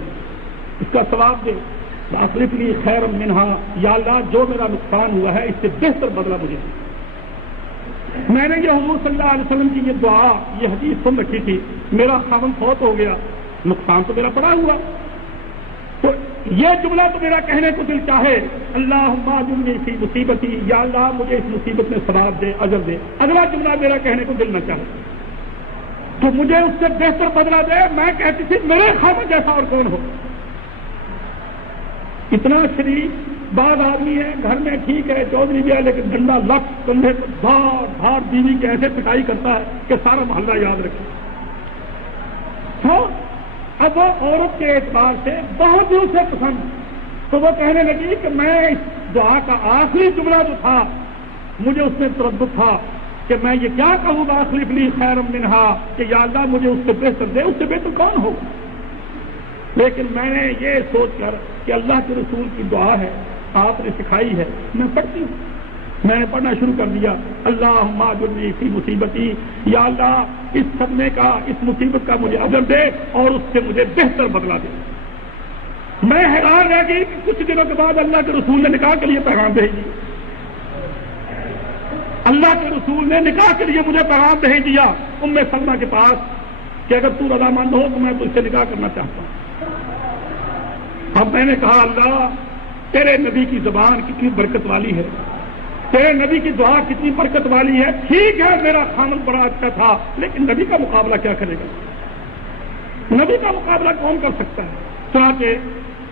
اس کا ثواب دے، واصرف لی خیرا منہا، یا اللہ جو میرا نقصان ہوا ہے اس سے بہتر بدلہ مجھے دے۔ میں نے یہ حضور صلی اللہ علیہ وسلم کی یہ دعا، یہ حدیث سن رکھی تھی، میرا خاوند فوت ہو گیا، نقصان تو میرا پڑا ہوا، تو یہ جملہ تو میرا کہنے کو دل چاہے اللہم اجرنی فی مصیبتی، یا اللہ مجھے اس مصیبت میں ثواب دے، اجر دے، اگلا جملہ میرا کہنے کو دل نہ چاہے تو مجھے اس سے بہتر بدلہ دے، میں کہتی تھی میرے خاوند جیسا اور کون ہو۔ اتنا شریف بعض آدمی ہے، گھر میں ٹھیک ہے چودھری بھی ہے، لیکن ڈنڈا لفظ کندھے پر دھار دھار بیوی کے ایسے پٹائی کرتا ہے کہ سارا محلہ یاد رکھے۔ تو اب وہ عورت کے اعتبار سے بہت دور سے پسند، تو وہ کہنے لگی کہ میں اس دعا کا آخری جملہ جو تھا مجھے اس میں تردد تھا کہ میں یہ کیا کہوں گا، اخلف لی خیرا منہا، کہ یا اللہ مجھے اس سے بہتر دے، اس سے بہتر کون ہوگا۔ لیکن میں نے یہ سوچ کر کہ اللہ کے رسول کی دعا ہے، آپ نے سکھائی ہے، میں پڑھتی ہوں، میں نے پڑھنا شروع کر دیا اللہم اجرنی فی مصیبتی، یا اللہ اس صدمے کا، اس مصیبت کا مجھے اجر دے اور اس سے مجھے بہتر بدلہ دے۔ میں حیران رہ گئی کہ کچھ دنوں کے بعد اللہ کے رسول نے نکاح کے لیے پیغام بھیج دیا، اللہ کے رسول نے نکاح کے لیے مجھے پیغام بھیج دیا ام سلمہ کے پاس کہ اگر تو رضامند ہو تو میں تو اس سے نکاح کرنا چاہتا ہوں۔ اب میں نے کہا اللہ تیرے نبی کی زبان کتنی برکت والی ہے، تیرے نبی کی دعا کتنی برکت والی ہے، ٹھیک ہے میرا خامن بڑا اچھا تھا لیکن نبی کا مقابلہ کیا کرے گا، نبی کا مقابلہ کون کر سکتا ہے۔ چنانچہ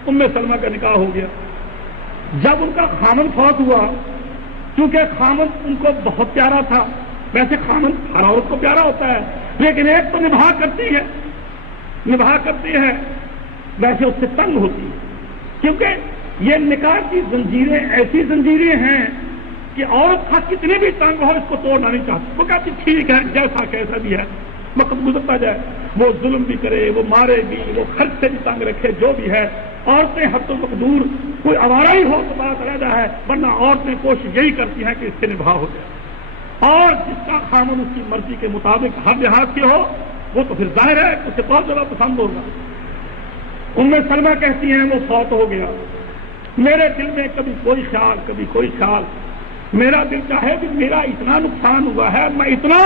ام سلمہ کا نکاح ہو گیا۔ جب ان کا خامن فوت ہوا، کیونکہ خامن ان کو بہت پیارا تھا، ویسے خامن ہر عورت کو پیارا ہوتا ہے لیکن ایک تو نبھا کرتی ہے ویسے اس سے تنگ ہوتی ہے، کیونکہ یہ نکاح کی زنجیریں ایسی زنجیریں ہیں کہ عورت کا کتنے بھی تنگ ہو اس کو توڑنا نہیں چاہتی، وہ کہتی ٹھیک ہے جیسا کیسا بھی ہے وقت گزرتا جائے، وہ ظلم بھی کرے، وہ مارے بھی، وہ خرچ سے بھی تنگ رکھے، جو بھی ہے۔ عورتیں حد المقدور کوئی آوارہ ہی ہو تو بات علیحدہ ہے، ورنہ عورتیں کوشش یہی کرتی ہیں کہ اس سے نبھا ہو جائے، اور جس کا خامن اس کی مرضی کے مطابق ہر لحاظ سے ہو وہ تو پھر ظاہر ہے اسے بہت زیادہ پسند ہوگا۔ ام سلمہ کہتی ہیں وہ فوت ہو گیا، میرے دل میں کبھی کوئی خیال کبھی کوئی خیال، میرا دل چاہے کہ میرا اتنا نقصان ہوا ہے، میں اتنا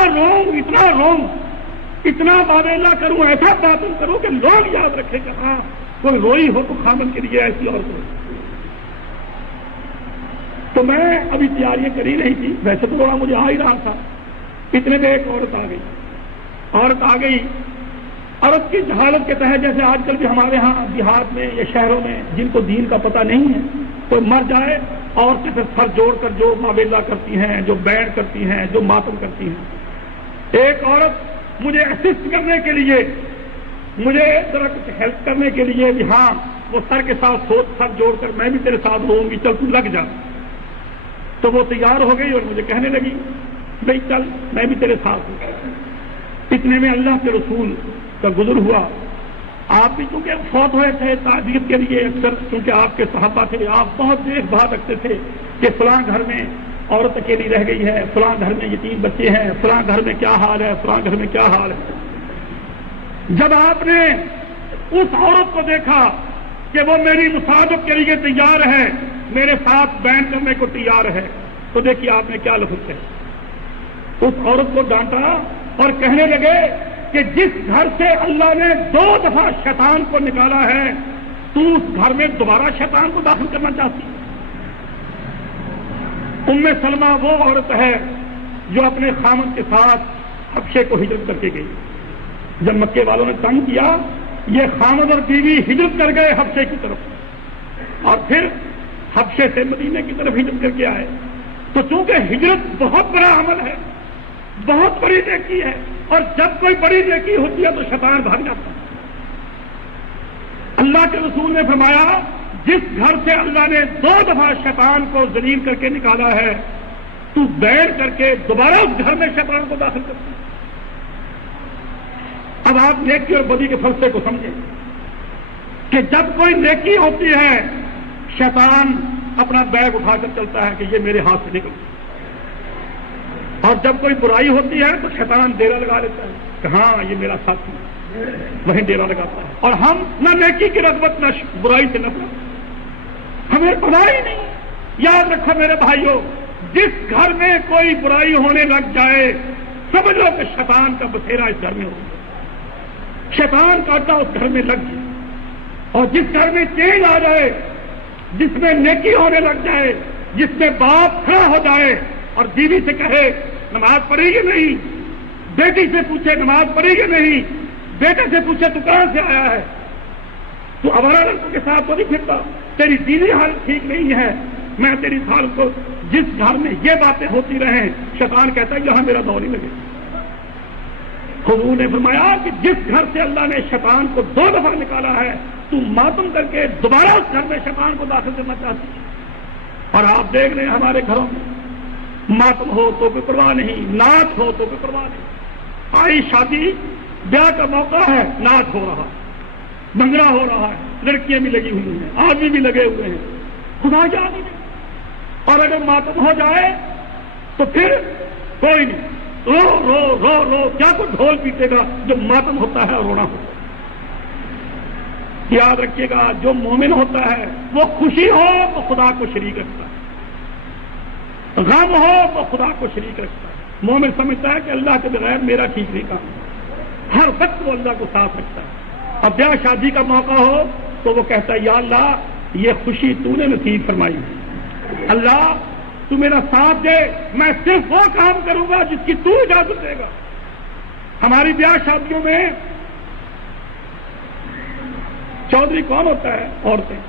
روں اتنا باویلا کروں، ایسا باطل کروں کہ لوگ یاد رکھے کہ ہاں کوئی روئی ہو تو خامن کے لیے ایسی عورت ہو۔ تو میں ابھی تیاریاں کر ہی رہی تھی، ویسے تو رونا مجھے آ ہی رہا تھا، اتنے میں ایک عورت آ گئی۔ عورت کی جہالت کے تحت، جیسے آج کل بھی ہمارے ہاں دیہات میں یا شہروں میں جن کو دین کا پتہ نہیں ہے، کوئی مر جائے عورتیں پھر سر جوڑ کر جو ماویلا کرتی ہیں، جو بینڈ کرتی ہیں، جو ماتم کرتی ہیں۔ ایک عورت مجھے اسسٹ کرنے کے لیے، مجھے ذرا کچھ ہیلپ کرنے کے لیے بھی، ہاں وہ سر کے ساتھ سر جوڑ کر میں بھی تیرے ساتھ رہوں گی، چل تو لگ جا۔ تو وہ تیار ہو گئی اور مجھے کہنے لگی بھائی چل میں بھی تیرے ساتھ ہوں۔ اتنے میں اللہ کے رسول کا گزر ہوا، آپ بھی چونکہ فوت ہوئے تھے تعزیت کے لیے، اکثر چونکہ آپ کے صحابہ تھے، آپ بہت دیکھ بھال رکھتے تھے کہ فلاں گھر میں عورت اکیلی رہ گئی ہے، فلاں گھر میں یتیم بچے ہیں، فلاں گھر میں کیا حال ہے، فلاں گھر میں کیا حال ہے۔ جب آپ نے اس عورت کو دیکھا کہ وہ میری مساعدت کے لیے تیار ہے، میرے ساتھ بینڈ کرنے کو تیار ہے، تو دیکھیے آپ نے کیا لفظ کہا، اس عورت کو ڈانٹا اور کہنے لگے کہ جس گھر سے اللہ نے 2 دفعہ شیطان کو نکالا ہے، تو اس گھر میں دوبارہ شیطان کو داخل کرنا چاہتی۔ ام سلمہ وہ عورت ہے جو اپنے خامن کے ساتھ حبشے کو ہجرت کر کے گئی۔ جب مکے والوں نے تنگ کیا، یہ خامن اور بیوی ہجرت کر گئے حبشے کی طرف، اور پھر حبشے سے مدینے کی طرف ہجرت کر کے آئے۔ تو چونکہ ہجرت بہت بڑا عمل ہے، بہت بڑی نیکی ہے، اور جب کوئی بڑی نیکی ہوتی ہے تو شیطان بھاگ جاتا ہے۔ اللہ کے رسول نے فرمایا جس گھر سے اللہ نے 2 دفعہ شیطان کو ذلیل کر کے نکالا ہے، تو بیٹھ کر کے دوبارہ اس گھر میں شیطان کو داخل کرتا ہے۔ اب آپ نیکی اور بدی کے فلسفے کو سمجھیں کہ جب کوئی نیکی ہوتی ہے شیطان اپنا بیگ اٹھا کر چلتا ہے کہ یہ میرے ہاتھ سے نکل، اور جب کوئی برائی ہوتی ہے تو شیطان ڈیرا لگا لیتا ہے کہ ہاں یہ میرا ساتھی ہے، وہیں ڈیرا لگاتا ہے، اور ہم نہ نیکی کی رغبت نہ برائی سے نفرت، ہمیں پتہ ہی نہیں۔ یاد رکھو میرے بھائیوں، جس گھر میں کوئی برائی ہونے لگ جائے سمجھ لو کہ شیطان کا بسیرا اس گھر میں ہو گیا، شیطان کا اڈا اس گھر میں لگ گیا۔ اور جس گھر میں چینج آ جائے، جس میں نیکی ہونے لگ جائے، جس میں باپ کھڑا ہو جائے اور بیوی سے کہے نماز پڑھی کہ نہیں، بیٹی سے پوچھے نماز پڑھی کہ نہیں، بیٹے سے پوچھے تو کہاں سے آیا ہے، تو آوارہ لڑکوں کے ساتھ تو نہیں پھرتا، تیری دینی حالت ٹھیک نہیں ہے، میں تیری حالت کو۔ جس گھر میں یہ باتیں ہوتی رہیں شیطان کہتا ہے یہاں میرا دور نہیں لگے۔ حضور نے فرمایا کہ جس گھر سے اللہ نے شیطان کو 2 دفعہ نکالا ہے تو ماتم کر کے دوبارہ اس گھر میں شیطان کو داخل کرنا چاہتی ہے۔ اور آپ دیکھ رہے ہیں ہمارے گھروں میں ماتم ہو تو کوئی پرواہ نہیں، نعت ہو تو کوئی پرواہ نہیں، آئی شادی بیاہ کا موقع ہے نعت ہو رہا، بنگڑا ہو رہا ہے، لڑکیاں بھی لگی ہوئی ہیں، آدمی بھی لگے ہوئے ہیں، خدا یاد نہیں۔ اور اگر ماتم ہو جائے تو پھر کوئی نہیں، رو رو رو رو، کیا کوئی ڈھول پیٹے گا جب ماتم ہوتا ہے اور رونا ہوتا ہے۔ یاد رکھیے گا جو مومن ہوتا ہے وہ خوشی ہو تو خدا کو شریک رکھتا ہے، غم ہو تو خدا کو شریک رکھتا ہے۔ مومن سمجھتا ہے کہ اللہ کے بغیر میرا ٹھیک نہیں کام، ہر وقت وہ اللہ کو ساتھ رکھتا ہے۔ اب بیاہ شادی کا موقع ہو تو وہ کہتا ہے یا اللہ یہ خوشی تو نے نصیب فرمائی، اللہ تو میرا ساتھ دے، میں صرف وہ کام کروں گا جس کی تو اجازت دے گا۔ ہماری بیاہ شادیوں میں چودھری کون ہوتا ہے؟ عورتیں،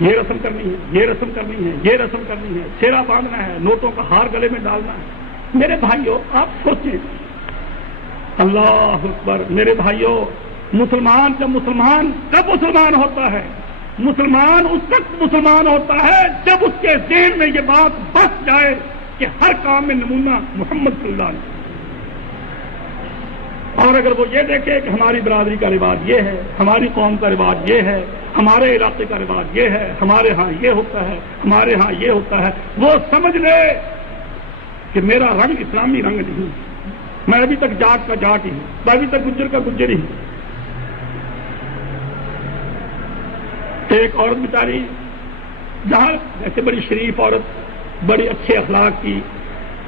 یہ رسم کرنی ہے، یہ رسم کرنی ہے، یہ رسم کرنی ہے، سیرا باندھنا ہے، نوٹوں کا ہار گلے میں ڈالنا ہے۔ میرے بھائیوں آپ سوچیں، اللہ اکبر، میرے بھائیوں مسلمان جب مسلمان کب مسلمان ہوتا ہے؟ مسلمان اس وقت مسلمان ہوتا ہے جب اس کے ذہن میں یہ بات بس جائے کہ ہر کام میں نمونہ محمد صلی اللہ علیہ وسلم۔ اور اگر وہ یہ دیکھے کہ ہماری برادری کا رواج یہ ہے، ہماری قوم کا رواج یہ ہے، ہمارے علاقے کا رواج یہ ہے، ہمارے ہاں یہ ہوتا ہے، ہمارے ہاں یہ ہوتا ہے، وہ سمجھ لے کہ میرا رنگ اسلامی رنگ نہیں، میں ابھی تک جاٹ کا جاٹ ہی ہوں، میں ابھی تک گجر کا گجر ہی ہوں۔ ایک عورت بیچاری جہاں ایسے بڑی شریف عورت، بڑی اچھے اخلاق کی،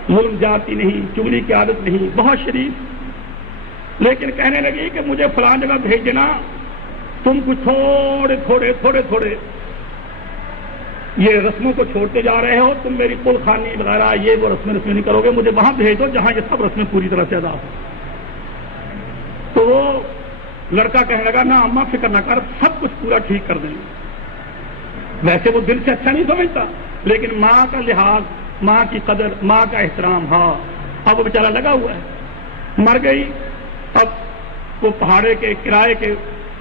ظلم جاتی نہیں، چگلی کی عادت نہیں، بہت شریف، لیکن کہنے لگی کہ مجھے فلاں جگہ بھیج دینا، تم کچھ تھوڑے تھوڑے تھوڑے تھوڑے یہ رسموں کو چھوڑتے جا رہے ہو، تم میری قل خوانی وغیرہ یہ وہ رسمیں نہیں کرو گے، مجھے وہاں بھیج دو جہاں یہ سب رسمیں پوری طرح سے ادا ہو۔ تو وہ لڑکا کہنے لگا نہ اماں فکر نہ کر، سب کچھ پورا ٹھیک کر دیں گے۔ ویسے وہ دل سے اچھا نہیں سمجھتا، لیکن ماں کا لحاظ، ماں کی قدر، ماں کا احترام، ہاں اب وہ بیچارہ لگا ہوا ہے، مر گئی۔ اب وہ پہاڑے کے کرائے کے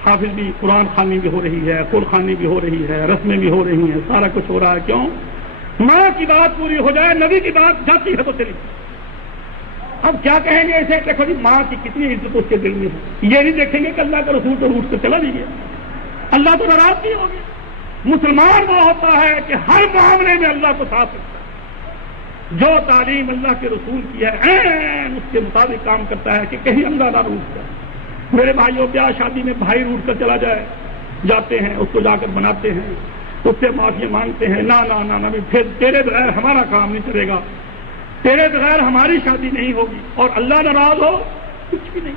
حافظ بھی، قرآن خوانی بھی ہو رہی ہے، قل خوانی بھی ہو رہی ہے، رسمیں بھی ہو رہی ہیں، سارا کچھ ہو رہا ہے۔ کیوں؟ ماں کی بات پوری ہو جائے، نبی کی بات جاتی ہے تو چلی۔ اب کیا کہیں گے ایسے؟ دیکھو جی ماں کی کتنی عزت اس کے دل میں ہے، یہ نہیں دیکھیں گے کہ اللہ کا رسول تو روٹ سے چلا نہیں گیا، اللہ تو ناراض نہیں ہو گیا۔ مسلمان وہ ہوتا ہے کہ ہر معاملے میں اللہ کو ساتھ رکھتا ہے، جو تعلیم اللہ کے رسول کی ہے اس کے مطابق کام کرتا ہے کہ کہیں اللہ نہ روٹ جائے۔ میرے بھائیوں بیاہ شادی میں بھائی روٹ کر چلا جائے، جاتے ہیں اس کو جا کر بناتے ہیں، اس سے معافی مانگتے ہیں، نہ نہ نہ نہ پھر تیرے بغیر ہمارا کام نہیں چلے گا، تیرے بغیر ہماری شادی نہیں ہوگی، اور اللہ ناراض ہو کچھ بھی نہیں۔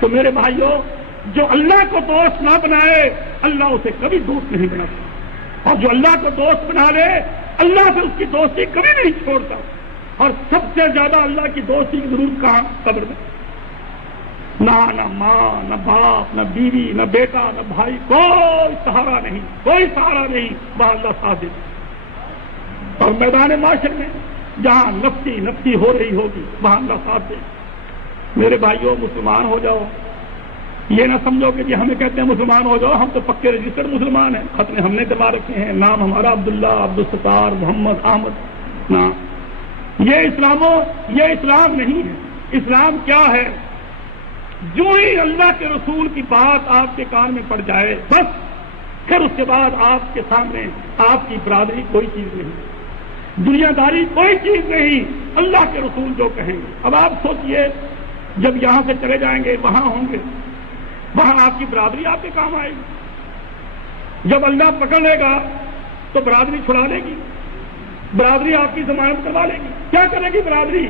تو میرے بھائیوں جو اللہ کو دوست نہ بنائے اللہ اسے کبھی دوست نہیں بناتا، اور جو اللہ کو دوست بنا لے اللہ سے اس کی دوستی کبھی نہیں چھوڑتا۔ اور سب سے زیادہ اللہ کی دوستی کی ضرورت کہاں؟ قبر میں۔ نہ ماں، نہ باپ، نہ بیوی، نہ بیٹا، نہ بھائی، کوئی سہارا نہیں، کوئی سہارا نہیں، وہاں اللہ ساتھ دے۔ اور میدان معاشر میں جہاں نفسی ہو رہی ہوگی وہاں اللہ ساتھ دے۔ میرے بھائیوں مسلمان ہو جاؤ، یہ نہ سمجھو کہ جی ہمیں کہتے ہیں مسلمان ہو جاؤ، ہم تو پکے رجسٹرڈ مسلمان ہیں، ختم ہم نے کروا رکھے ہیں، نام ہمارا عبداللہ، عبدالستار، محمد، احمد۔ نہ، یہ اسلام نہیں ہے۔ اسلام کیا ہے؟ جو ہی اللہ کے رسول کی بات آپ کے کان میں پڑ جائے بس، پھر اس کے بعد آپ کے سامنے آپ کی برادری کوئی چیز نہیں۔ دنیا داری کوئی چیز نہیں، اللہ کے رسول جو کہیں گے۔ اب آپ سوچئے جب یہاں سے چلے جائیں گے، وہاں ہوں گے، وہاں آپ کی برادری آپ کے کام آئے گی۔ جب اللہ پکڑ لے گا تو برادری چھڑا لے گی، برادری آپ کی ضمانت کروا لے گی۔ کیا کرے گی برادری؟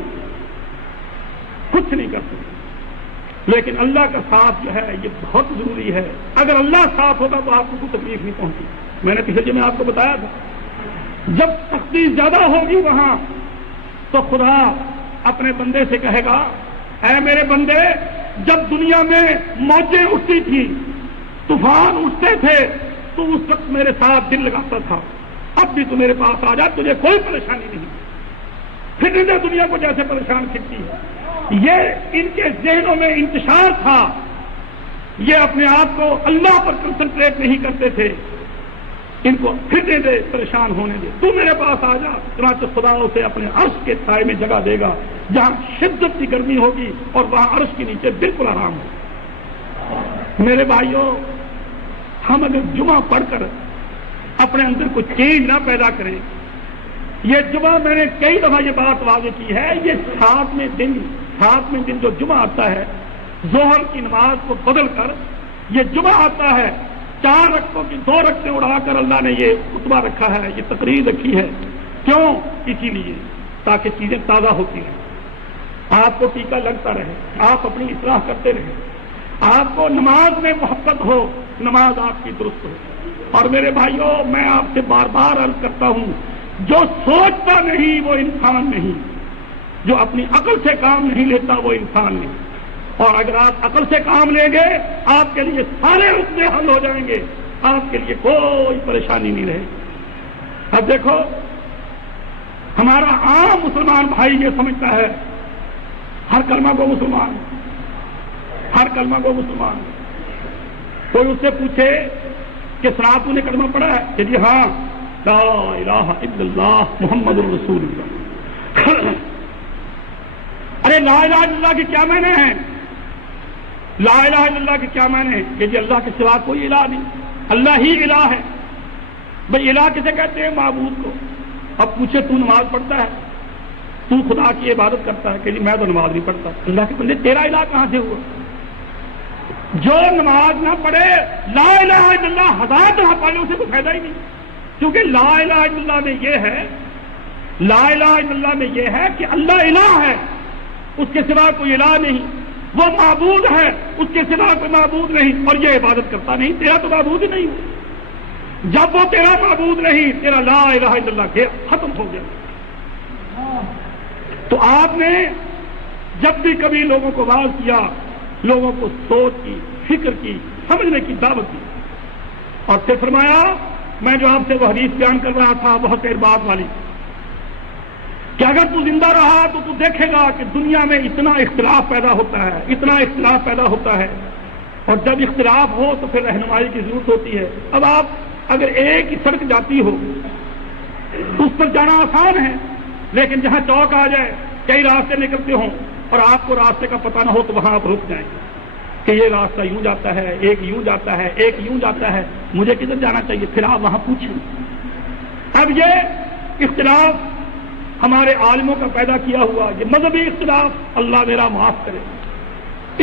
کچھ نہیں کر سکتی۔ لیکن اللہ کا ساتھ جو ہے یہ بہت ضروری ہے۔ اگر اللہ ساتھ ہوگا تو آپ کو کوئی تکلیف نہیں پہنچی۔ میں نے پچھلے میں آپ کو بتایا تھا، جب سختی زیادہ ہوگی وہاں تو خدا اپنے بندے سے کہے گا، اے میرے بندے، جب دنیا میں موجیں اٹھتی تھی، طوفان اٹھتے تھے، تو اس وقت میرے ساتھ دل لگاتا تھا، اب بھی تو میرے پاس آ جا، تجھے کوئی پریشانی نہیں۔ پھر دنیا کو جیسے پریشان کرتی ہے، یہ ان کے ذہنوں میں انتشار تھا، یہ اپنے آپ کو اللہ پر کنسنٹریٹ نہیں کرتے تھے۔ ان کو پھرنے دے، پریشان ہونے دے، تو میرے پاس آ جا۔ چنانچہ خدا اسے اپنے عرش کے سائے میں جگہ دے گا جہاں شدت کی گرمی ہوگی اور وہاں عرش کے نیچے بالکل آرام ہوگا۔ میرے بھائیوں، ہم اگر جمعہ پڑھ کر اپنے اندر کوئی چینج نہ پیدا کریں، یہ جمعہ میں نے کئی دفعہ یہ بات واضح کی ہے، یہ ساتویں دن جو جمعہ آتا ہے، ظہر کی نماز کو بدل کر یہ جمعہ آتا ہے، 4 رکعتوں کی 2 رکعتیں اڑا کر اللہ نے یہ خطبہ رکھا ہے، یہ تقریر رکھی ہے۔ کیوں؟ اسی لیے تاکہ چیزیں تازہ ہوتی رہیں، آپ کو ٹیکہ لگتا رہے، آپ اپنی اصلاح کرتے رہیں، آپ کو نماز میں محبت ہو، نماز آپ کی درست ہو۔ اور میرے بھائیوں، میں آپ سے بار بار عرض کرتا ہوں، جو سوچتا نہیں وہ انسان نہیں، جو اپنی عقل سے کام نہیں لیتا وہ انسان نہیں۔ اور اگر آپ عقل سے کام لیں گے، آپ کے لیے سارے مسئلے حل ہو جائیں گے، آپ کے لیے کوئی پریشانی نہیں رہے گی۔ اب دیکھو، ہمارا عام مسلمان بھائی یہ سمجھتا ہے ہر کلمہ کو مسلمان، ہر کلمہ کو مسلمان۔ کوئی اس سے پوچھے کہ سناب تو نے کلمہ پڑھا ہے کہ جی ہاں، لا الہ الا اللہ محمد رسول اللہ۔ ارے لا الہ الا اللہ کے کیا معنی ہیں؟ لا الہ الا اللہ کے کیا معنی ہیں؟ کہ جی اللہ کے سوا کوئی الہ نہیں، اللہ ہی الہ ہے۔ بھئی الہ کسے کہتے ہیں؟ معبود کو۔ اب پوچھے تو نماز پڑھتا ہے، تو خدا کی عبادت کرتا ہے کہ جی میں تو نماز نہیں پڑھتا۔ اللہ کے بندے تیرا الہ کہاں سے ہوا؟ جو نماز نہ پڑھے لا الہ الا اللہ 1000 دفعہ پڑھے اسے کوئی فائدہ ہی نہیں، کیونکہ لا الہ الا اللہ میں یہ ہے، لا الہ الا اللہ میں یہ ہے کہ اللہ الہ ہے، اس کے سوا کوئی الہ نہیں، وہ معبود ہے، اس کے سوا کوئی معبود نہیں، اور یہ عبادت کرتا نہیں، تیرا تو معبود ہی نہیں ہوا۔ جب وہ تیرا معبود نہیں، تیرا لا الہ الا اللہ گیا، ختم ہو گیا۔ تو آپ نے جب بھی کبھی لوگوں کو واعظ کیا، لوگوں کو سوچ کی، فکر کی، سمجھنے کی دعوت دی، اور پھر فرمایا، میں جو آپ سے وہ حدیث بیان کر رہا تھا بہت دیر بعد والی، کہ اگر تو زندہ رہا تو تو دیکھے گا کہ دنیا میں اتنا اختلاف پیدا ہوتا ہے، اتنا اختلاف پیدا ہوتا ہے، اور جب اختلاف ہو تو پھر رہنمائی کی ضرورت ہوتی ہے۔ اب آپ اگر ایک ہی سڑک جاتی ہو، اس پر جانا آسان ہے، لیکن جہاں چوک آ جائے، کئی راستے نکلتے ہوں اور آپ کو راستے کا پتہ نہ ہو تو وہاں آپ رک جائیں کہ یہ راستہ یوں جاتا ہے، ایک یوں جاتا ہے، ایک یوں جاتا ہے، مجھے کدھر جانا چاہیے؟ پھر آپ وہاں پوچھیں۔ اب یہ اختلاف ہمارے عالموں کا پیدا کیا ہوا، یہ مذہبی اختلاف، اللہ میرا معاف کرے،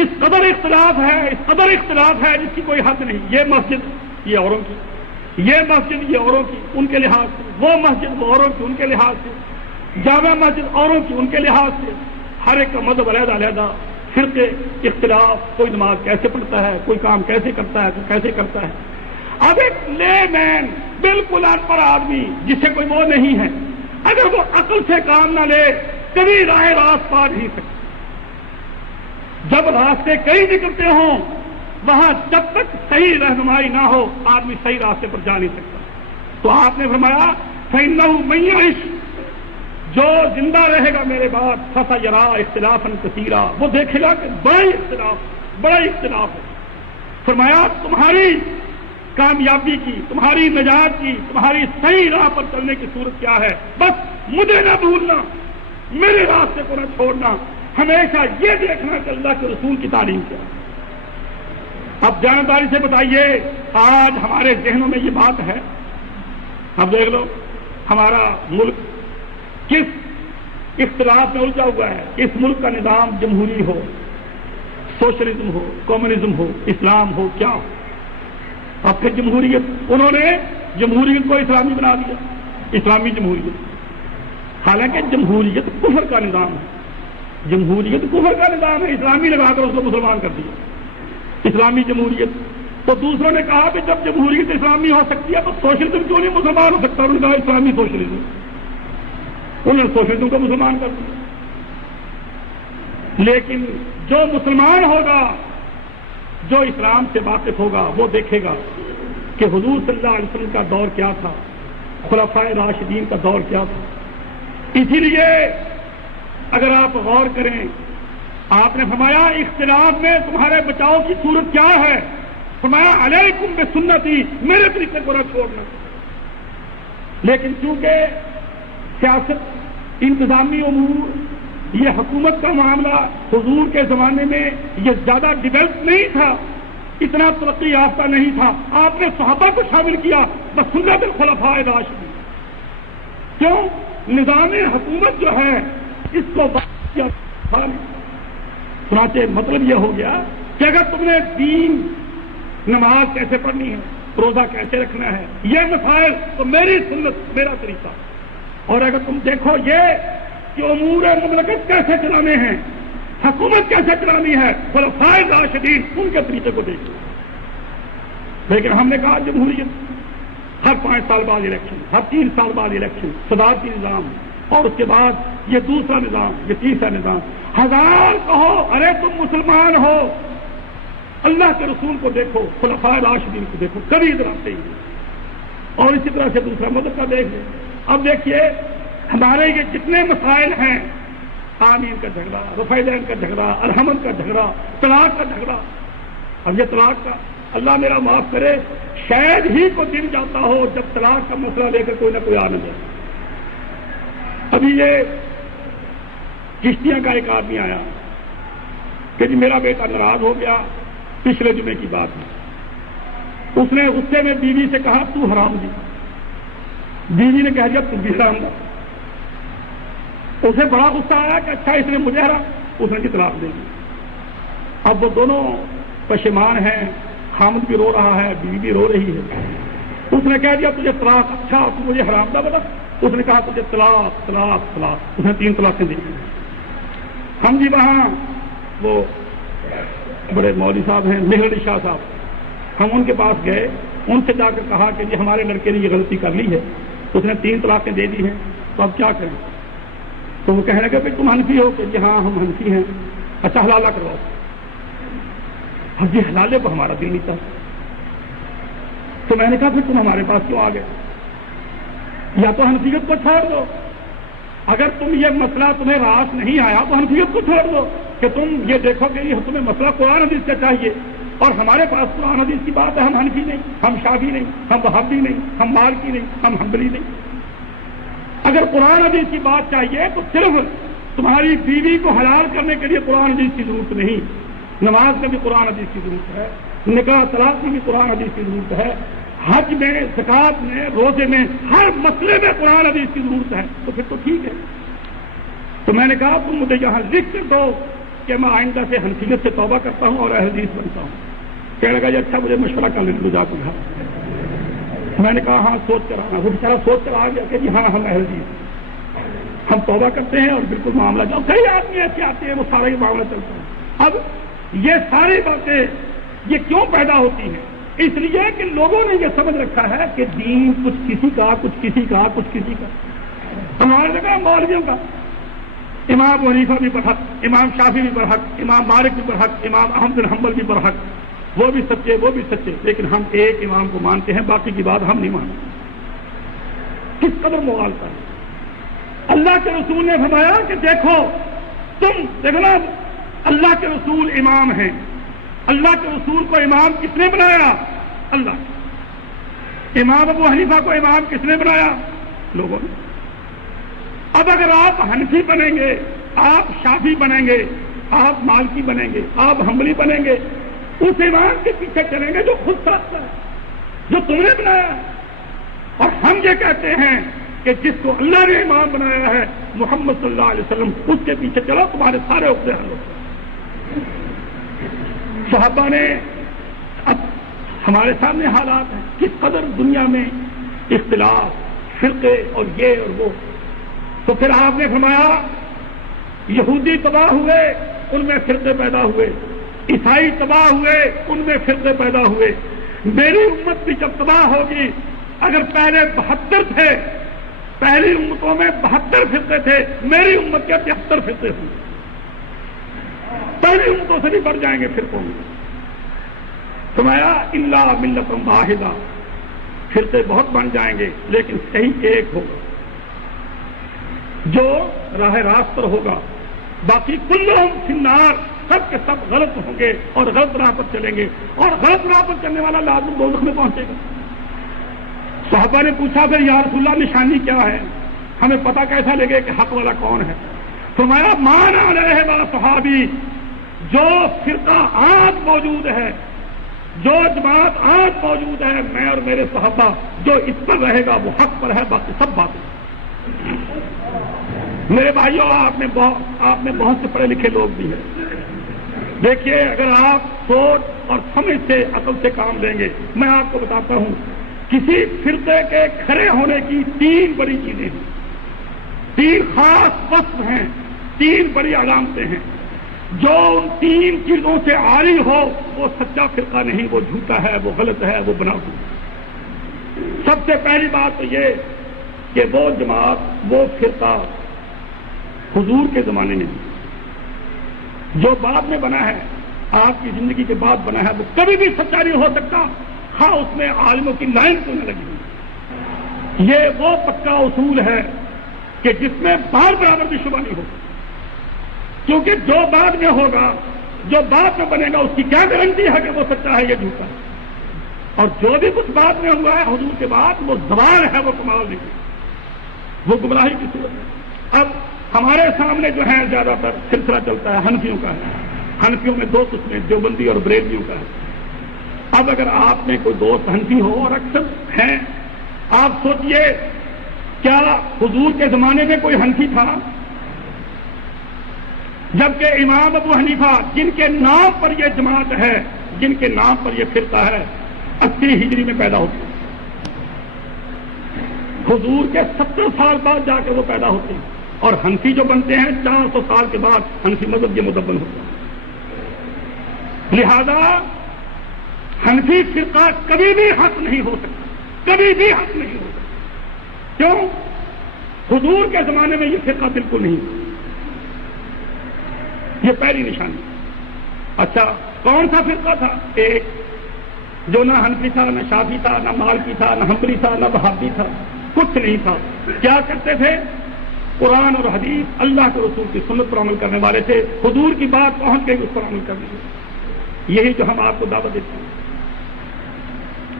اس قدر اختلاف ہے، اس قدر اختلاف ہے جس کی کوئی حد نہیں۔ یہ مسجد یہ اوروں کی، یہ مسجد یہ اوروں کی ان کے لحاظ سے، وہ مسجد وہ اوروں کی ان کے لحاظ سے، جامع مسجد اوروں کی ان کے لحاظ سے، ہر ایک کا مذہب علیحدہ علیحدہ، فرقے، اختلاف، کوئی نماز کیسے پڑھتا ہے، کوئی کام کیسے کرتا ہے، کوئی کیسے کرتا ہے۔ اب ایک لے مین، بالکل ان پڑھ آدمی جسے کوئی وہ نہیں ہے، اگر وہ عقل سے کام نہ لے کبھی راہ راست پا نہیں سکتا۔ جب راستے کئی نکلتے ہوں، وہاں جب تک صحیح رہنمائی نہ ہو آدمی صحیح راستے پر جا نہیں سکتا۔ تو آپ نے فرمایا فَإِنَّهُ مَن يَعِشْ، جو زندہ رہے گا میرے بعد، فَسَيَرَىٰ اخْتِلَافًا كَثِيرًا، وہ دیکھے گا کہ بڑا اختلاف ہے۔ فرمایا تمہاری کامیابی کی، تمہاری نجات کی، تمہاری صحیح راہ پر چلنے کی صورت کیا ہے؟ بس مجھے نہ بھولنا، میرے راستے کو نہ چھوڑنا، ہمیشہ یہ دیکھنا کہ اللہ کے رسول کی تعلیم کیا ہے۔ اب جانبداری سے بتائیے، آج ہمارے ذہنوں میں یہ بات ہے، اب دیکھ لو ہمارا ملک کس اختلاف میں الجھا ہوا ہے. اس ملک کا نظام جمہوری ہو, سوشلزم ہو, کمیونزم ہو, اسلام ہو, کیا ہو. اب پھر جمہوریت, انہوں نے جمہوریت کو اسلامی بنا دیا, اسلامی جمہوریت. حالانکہ جمہوریت کفر کا نظام ہے, جمہوریت کفر کا نظام ہے. اسلامی لگا کر اس کو مسلمان کر دیا, اسلامی جمہوریت. تو دوسروں نے کہا کہ جب جمہوریت اسلامی ہو سکتی ہے تو سوشلزم کیوں نہیں مسلمان ہو سکتا. انہوں نے کہا اسلامی سوشلزم, انہوں نے سوشلزم کو مسلمان کر دیا. لیکن جو مسلمان ہوگا, جو اسلام سے واقف ہوگا, وہ دیکھے گا کہ حضور صلی اللہ علیہ وسلم کا دور کیا تھا, خلفائے راشدین کا دور کیا تھا. اسی لیے اگر آپ غور کریں, آپ نے فرمایا اختلاف میں تمہارے بچاؤ کی صورت کیا ہے. فرمایا علیکم بسنتی, میرے طریقے کو نہ چھوڑنا. لیکن چونکہ سیاست, انتظامی امور, یہ حکومت کا معاملہ حضور کے زمانے میں یہ زیادہ ڈیولپ نہیں تھا, اتنا ترقی یافتہ نہیں تھا. آپ نے صحابہ کو شامل کیا بسنت الخلفاء الراشدین. کیوں؟ نظام حکومت جو ہے اس کو سناتے. مطلب یہ ہو گیا کہ اگر تم نے دین, نماز کیسے پڑھنی ہے, روزہ کیسے رکھنا ہے, یہ مسائل, تو میری سنت, میرا طریقہ. اور اگر تم دیکھو یہ کہ امور مملکت کیسے چلانے ہیں, حکومت کیسے چلانی ہے, خلفائے راشدین ان کے طریقے کو دیکھو. لیکن ہم نے کہا جمہوریت, ہر 5 سال بعد الیکشن, ہر 3 سال بعد الیکشن, صدارتی نظام, اور اس کے بعد یہ دوسرا نظام, یہ تیسرا نظام. ہزار کہو, ارے تم مسلمان ہو, اللہ کے رسول کو دیکھو, خلفائے راشدین کو دیکھو, کبھی ادھر آتے ہی. اور اسی طرح سے دوسرا مذہب کا دیکھ لیں. اب دیکھیے ہمارے یہ جتنے مسائل ہیں, آمین کا جھگڑا, رفع دین کا جھگڑا, الحمد کا جھگڑا, طلاق کا جھگڑا. اب یہ طلاق کا, اللہ میرا معاف کرے, شاید ہی کو دن جاتا ہو جب طلاق کا مسئلہ لے کر کوئی نہ کوئی آ نہ جائے. ابھی یہ چشتیاں کا ایک آدمی آیا کہ جی میرا بیٹا ناراض ہو گیا, پچھلے جمعے کی بات ہے. اس نے غصے میں بیوی سے کہا تو حرام دی. بیوی نے کہہ دیا تم بھی حرام دا. اسے بڑا غصہ آیا کہ اچھا اس نے مجھے حرام, اس نے طلاق دے دی. اب وہ دونوں پشیمان ہیں, خامد بھی رو رہا ہے, بیوی بھی رو رہی ہے. اس نے کہہ دیا تجھے طلاق, اچھا تو مجھے حرام دا بتا. اس نے کہا تجھے طلاق طلاق طلاق. اس نے 3 طلاقیں دی. ہم جی وہاں وہ بڑے مولوی صاحب ہیں, مہر علی شاہ صاحب, ہم ان کے پاس گئے, ان سے جا کر کہا کہ جی ہمارے لڑکے نے یہ غلطی کر لی ہے, اس نے 3 طلاقیں دے دی ہیں, تو اب کیا کریں. تو وہ کہنے لگے کہ تم حنفی ہو, کہ جی ہاں ہم حنفی ہیں. اچھا حلالہ کرواؤ. اب جی حلالے کو ہمارا دل نہیں تھا. تو میں نے کہا پھر تم ہمارے پاس کیوں آ گئے, یا تو حنفیت کو چھوڑ دو. اگر تم یہ مسئلہ تمہیں راس نہیں آیا تو حنفیت کو چھوڑ دو, کہ تم یہ دیکھو کہ یہ تمہیں مسئلہ قرآن حدیث کا چاہیے, اور ہمارے پاس قرآن حدیث کی بات ہے. ہم حنفی نہیں, ہم شافعی نہیں, ہم وہابی نہیں, ہم مالکی نہیں, ہم حنبلی نہیں. اگر قرآن حدیث کی بات چاہیے تو صرف تمہاری بیوی کو حلال کرنے کے لیے قرآن حدیث کی ضرورت نہیں, نماز میں بھی قرآن حدیث کی ضرورت ہے, نکاح طلاق میں بھی قرآن حدیث کی ضرورت ہے, حج میں, زکات میں, روزے میں, ہر مسئلے میں قرآن حدیث کی ضرورت ہے. تو پھر تو ٹھیک ہے. تو میں نے کہا تم مجھے یہاں لکھ کر دو کہ میں آئندہ سے حنفیت سے توبہ کرتا ہوں اور اہل حدیث بنتا ہوں. کہنے لگا یہ اچھا مجھے مشورہ کر لینے جا کر. میں نے کہا ہاں سوچ کر آنا. وہ بیچارہ سوچ کر آ گیا کہ جی ہاں ہم اہل حدیث, ہم توبہ کرتے ہیں, اور بالکل معاملہ جو کئی آدمی ایسے آتے ہیں وہ سارا ہی معاملہ چلتا ہے. اب یہ ساری باتیں یہ کیوں پیدا ہوتی ہیں؟ اس لیے کہ لوگوں نے یہ سمجھ رکھا ہے کہ دین کچھ کسی کا, کچھ کسی کا, کچھ کسی کا. ہمارے جگہ مولویوں کا, امام حنیفہ بھی برحق, امام شافعی بھی برحق, امام مالک بھی برحق, امام احمد بن حنبل بھی برحق, وہ بھی سچے, وہ بھی سچے. لیکن ہم ایک امام کو مانتے ہیں, باقی کی بات ہم نہیں مانتے. کس قدر مغالطہ ہے. اللہ کے رسول نے فرمایا کہ دیکھو تم دیکھو نا, اللہ کے رسول امام ہیں. اللہ کے رسول کو امام کس نے بنایا؟ اللہ. امام ابو حنیفہ کو امام کس نے بنایا؟ لوگوں نے. اب اگر آپ حنفی بنیں گے, آپ شافعی بنیں گے, آپ مالکی بنیں گے, آپ حنبلی بنیں گے, اس امام کے پیچھے چلیں گے جو خود ساختہ ہے, جو تم نے بنایا. اور ہم یہ کہتے ہیں کہ جس کو اللہ نے امام بنایا ہے محمد صلی اللہ علیہ وسلم، اس کے پیچھے چلو، تمہارے سارے عقدے حل ہو۔ صحابہ نے، اب ہمارے سامنے حالات ہیں کس قدر دنیا میں اختلاف، فرقے اور یہ اور وہ، تو پھر آپ نے فرمایا یہودی تباہ ہوئے، ان میں فرقے پیدا ہوئے، عیسائی تباہ ہوئے، ان میں فرقے پیدا ہوئے، میری امت بھی جب تباہ ہوگی، اگر پہلے 72 تھے، پہلی امتوں میں 72 فرقے تھے، میری امت کے 73 فرقے ہوں گے، پہلی امتوں سے بھی بڑھ جائیں گے فرقوں میں۔ فرمایا الا ملۃ واحدہ، فرقے بہت بن جائیں گے لیکن صحیح ایک ہوگا جو راہ راست پر ہوگا، باقی کلہم فی النار، سب کے سب غلط ہوں گے اور غلط راہ پر چلیں گے، اور غلط راہ پر چلنے والا لازم دوزخ میں پہنچے گا۔ صحابہ نے پوچھا پھر یا رسول اللہ نشانی کیا ہے، ہمیں پتہ کیسا لگے کہ حق والا کون ہے؟ فرمایا مان علیہ و صحابی، جو فرقہ آج موجود ہے، جو جماعت آج موجود ہے، میں اور میرے صحابہ جو اس پر رہے گا وہ حق پر ہے، باقی سب باتیں۔ میرے بھائیوں، آپ میں بہت سے پڑھے لکھے لوگ بھی ہیں، دیکھیے اگر آپ سوچ اور سمجھ سے، عقل سے کام لیں گے، میں آپ کو بتاتا ہوں کسی فرقے کے کھڑے ہونے کی 3 بڑی چیزیں ہیں، 3 خاص وصف ہیں، 3 بڑی علامتیں ہیں۔ جو ان 3 چیزوں سے عاری ہو وہ سچا فرقہ نہیں، وہ جھوٹا ہے، وہ غلط ہے، وہ بناوٹی ہے۔ سب سے پہلی بات تو یہ کہ وہ جماعت، وہ فرقہ حضور کے زمانے میں جو بعد میں بنا ہے، آپ کی زندگی کے بعد بنا ہے، وہ کبھی بھی سچا نہیں ہو سکتا، ہاں اس میں عالموں کی لائن کیوں نہ لگی ہوئی۔ یہ وہ پکا اصول ہے کہ جس میں بار برابر بھی شبہ نہیں ہوگا، کیونکہ جو بعد میں ہوگا، جو بعد میں بنے گا، اس کی کیا گارنٹی ہے کہ وہ سچا ہے یا جھوٹا ہے؟ اور جو بھی کچھ بعد میں ہوا ہے حضور کے بعد، وہ زوال ہے، وہ کمال نہیں ہے، وہ گمراہی کی صورت ہے۔ اب ہمارے سامنے جو ہے زیادہ تر سلسلہ چلتا ہے حنفیوں کا ہے، حنفیوں میں 2 قسمیں، دیوبندی اور بریلویوں کا ہے۔ اب اگر آپ میں کوئی دوست حنفی ہو، اور اکثر ہیں، آپ سوچئے کیا حضور کے زمانے میں کوئی حنفی تھا؟ جبکہ امام ابو حنیفہ جن کے نام پر یہ جماعت ہے، جن کے نام پر یہ فرقہ ہے، 80 ہجری میں پیدا ہوتے ہیں، حضور کے 70 سال بعد جا کے وہ پیدا ہوتے ہیں، اور حنفی جو بنتے ہیں 400 سال کے بعد حنفی مذہب یہ مدون ہوتا ہے۔ لہذا حنفی فرقہ کبھی بھی حق نہیں ہو سکتا، کبھی بھی حق نہیں ہو سکتا۔ کیوں؟ حضور کے زمانے میں یہ فرقہ بالکل نہیں، یہ پہلی نشانی۔ اچھا کون سا فرقہ تھا؟ ایک جو نہ حنفی تھا، نہ شافعی تھا، نہ مالکی تھا، نہ حنبلی تھا، نہ وہابی تھا، کچھ نہیں تھا۔ کیا کرتے تھے؟ قرآن اور حدیث، اللہ کے رسول کی سنت پر عمل کرنے والے تھے، حضور کی بات پہنچ گئی اس پر عمل کرنے والے۔ یہی جو ہم آپ کو دعوت دیتے ہیں۔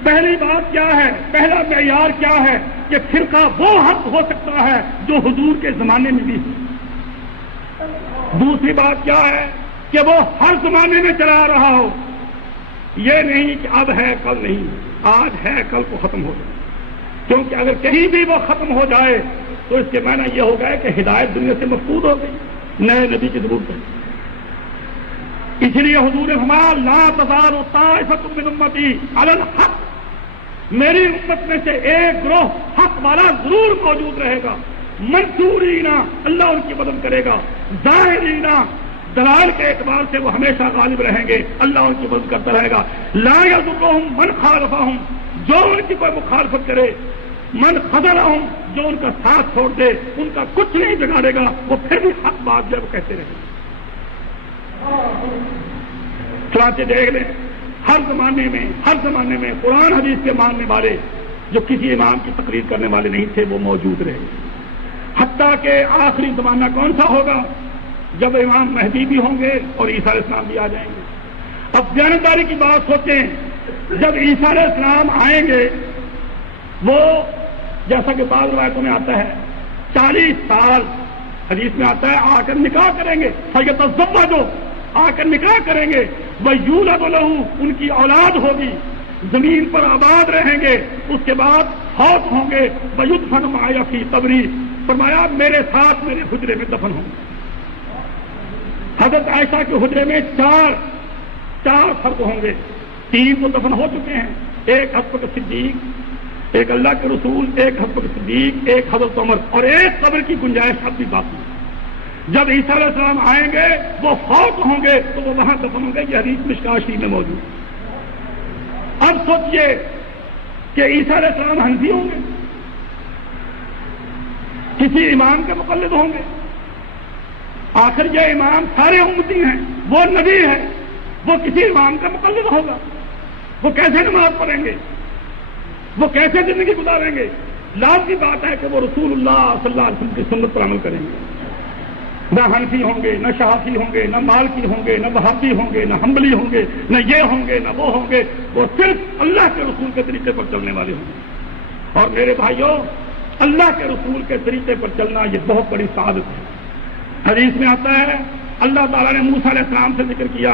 پہلی بات کیا ہے؟ پہلا معیار کیا ہے کہ فرقہ وہ حق ہو سکتا ہے جو حضور کے زمانے میں بھی ہے۔ دوسری بات کیا ہے کہ وہ ہر زمانے میں چلا رہا ہو، یہ نہیں کہ اب ہے کل نہیں، آج ہے کل کو ختم ہو جائے، کیونکہ اگر کہیں بھی وہ ختم ہو جائے تو اس کے معنی یہ ہو گیا کہ ہدایت دنیا سے مفقود ہو گئی، نئے نبی کی ضرورت ہے۔ اس لیے حضور نے فرمایا لا تزال طائفۃ من امتی علی الحق، میری امت میں سے ایک گروہ حق والا ضرور موجود رہے گا، منصورینا، اللہ ان کی مدد کرے گا، ظاہرینا، دلائل کے اعتبار سے وہ ہمیشہ غالب رہیں گے، اللہ ان کی مدد کرتا رہے گا، لا یضرهم من خالفهم، جو ان کی کوئی مخالفت کرے، من خذلهم، جو ان کا ساتھ چھوڑ دے، ان کا کچھ نہیں بگاڑے گا، وہ پھر بھی حق بات جو کہتے رہیں گے۔ چنانچہ دیکھ لیں ہر زمانے میں قرآن حدیث کے ماننے والے جو کسی امام کی تقریر کرنے والے نہیں تھے وہ موجود رہے، حتیٰ کہ آخری زمانہ کون سا ہوگا؟ جب امام مہدی بھی ہوں گے اور عیسیٰ علیہ السلام بھی آ جائیں گے۔ اب دیانتداری کی بات سوچیں، جب عیسیٰ علیہ السلام آئیں گے، وہ جیسا کہ بعض روایتوں میں آتا ہے 40 سال، حدیث میں آتا ہے آ کر نکاح کریں گے، فیتزوجوا، آ کر نکاح کریں گے، وَیُولَدُ لَهُ، ان کی اولاد ہوگی، زمین پر آباد رہیں گے، اس کے بعد فوت ہوں گے وَيُدْفَنُ مَعَيَ فِي قَبْرِي، فرمایا میرے ساتھ میرے حجرے میں دفن ہوں گے۔ حضرت عائشہ کے حجرے میں چار فرد ہوں گے، 3 تو دفن ہو چکے ہیں، ایک حضرت بکر صدیق، ایک اللہ کے رسول، ایک حضرت بکر صدیق، ایک حضرت عمر، اور ایک قبر کی گنجائش اب بھی باقی ہے۔ جب عیسیٰ علیہ السلام آئیں گے وہ فوت ہوں گے تو وہ وہاں دفن ہوں گے، یہ حدیث مشکاۃ شریف میں موجود ہے۔ اب سوچئے کہ عیسیٰ علیہ السلام حنفی ہوں گے، کسی امام کے مقلد ہوں گے؟ آخر یہ امام سارے امتی ہیں، وہ نبی ہے، وہ کسی امام کا مقلد ہوگا؟ وہ کیسے نماز پڑھیں گے؟ وہ کیسے زندگی گزاریں گے؟ لازمی بات ہے کہ وہ رسول اللہ صلی اللہ علیہ وسلم کی سنت پر عمل کریں گے۔ نہ حنفی ہوں گے، نہ شافعی ہوں گے، نہ مالکی ہوں گے، نہ وہابی ہوں گے، نہ حنبلی ہوں گے، نہ یہ ہوں گے، نہ وہ ہوں گے، وہ صرف اللہ کے رسول کے طریقے پر چلنے والے ہوں گے۔ اور میرے بھائیوں، اللہ کے رسول کے طریقے پر چلنا یہ بہت بڑی سعادت ہے۔ حدیث میں آتا ہے اللہ تعالیٰ نے موسیٰ علیہ السلام سے ذکر کیا،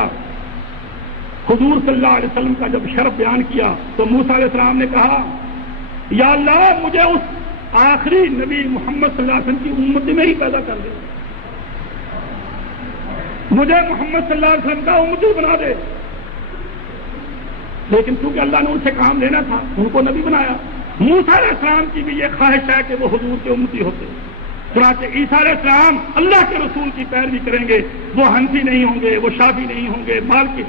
حضور صلی اللہ علیہ وسلم کا جب شرف بیان کیا تو موسیٰ علیہ السلام نے کہا یا اللہ مجھے اس آخری نبی محمد صلی اللہ علیہ وسلم کی امت میں ہی پیدا کر دے، مجھے محمد صلی اللہ علیہ وسلم کا امتی بنا دے۔ لیکن چونکہ اللہ نے ان سے کام لینا تھا ان کو نبی بنایا۔ موسیٰ علیہ السلام کی بھی یہ خواہش ہے کہ وہ حضور کے امتی ہوتے، چنانچہ عیسیٰ علیہ السلام اللہ کے رسول کی پیروی کریں گے، وہ حنفی نہیں ہوں گے، وہ شافعی نہیں ہوں گے، مالکی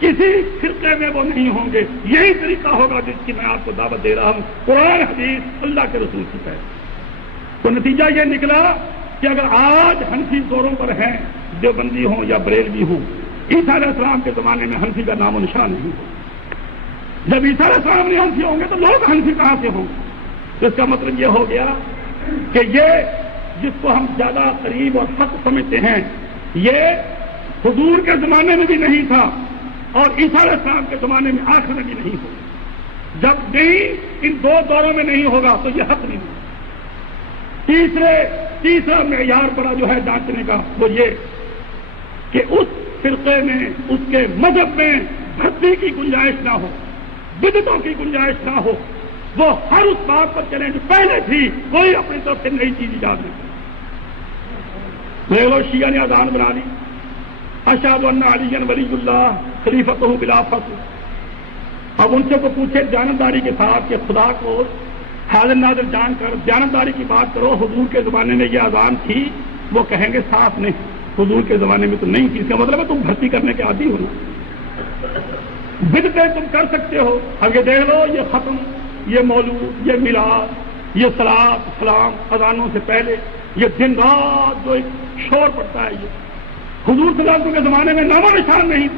کسی فرقے میں وہ نہیں ہوں گے۔ یہی طریقہ ہوگا جس کی میں آپ کو دعوت دے رہا ہوں، قرآن حدیث اللہ کے رسول کی پیروی۔ تو نتیجہ یہ نکلا کہ اگر آج حنفی زوروں پر ہیں، دیوبندی ہوں یا بریلوی ہوں، عیسیٰ علیہ السلام کے زمانے میں حنفی کا نام و نشان نہیں ہو۔ جب عیسیٰ علیہ السلام نہیں حنفی ہوں گے تو لوگ حنفی کہاں سے ہوں گے؟ تو اس کا مطلب یہ ہو گیا کہ یہ جس کو ہم زیادہ قریب اور حق سمجھتے ہیں یہ حضور کے زمانے میں بھی نہیں تھا اور عیسیٰ علیہ السلام کے زمانے میں آخر میں بھی نہیں ہوگا۔ جب نہیں ان دو دوروں میں نہیں ہوگا تو یہ حق نہیں ہوگا۔ تیسرا معیار بڑا جو ہے جانچنے کا وہ یہ کہ اس فرقے میں اس کے مذہب میں بھٹی کی گنجائش نہ ہو، بدعتوں کی گنجائش نہ ہو، وہ ہر اس بات پر چلیں جو پہلے تھی، کوئی اپنی طرف سے نئی چیز ایجاد نہیں۔ لے لو شیعہ نے اذان بنا لی، اشہد ان علی ولی اللہ خلیفۃہ بلا فصل۔ اب ان سے کو پوچھے جانبداری کے ساتھ کہ خدا کو حاضر ناظر جان کر جانبداری کی بات کرو، حضور کے زمانے میں یہ اذان تھی؟ وہ کہیں گے صاف نہیں، حضور کے زمانے میں تو نہیں تھی۔ اس کا مطلب ہے تم بھرتی کرنے کے عادی ہو نا، بدعتیں تم کر سکتے ہو۔ اب یہ دیکھ لو، یہ ختم، یہ مولود، یہ میلاد، یہ صلاۃ سلام اذانوں سے پہلے، یہ دن رات جو ایک شور پڑتا ہے، یہ حضور صلی اللہ علیہ وسلم کے زمانے میں نام و نشان نہیں۔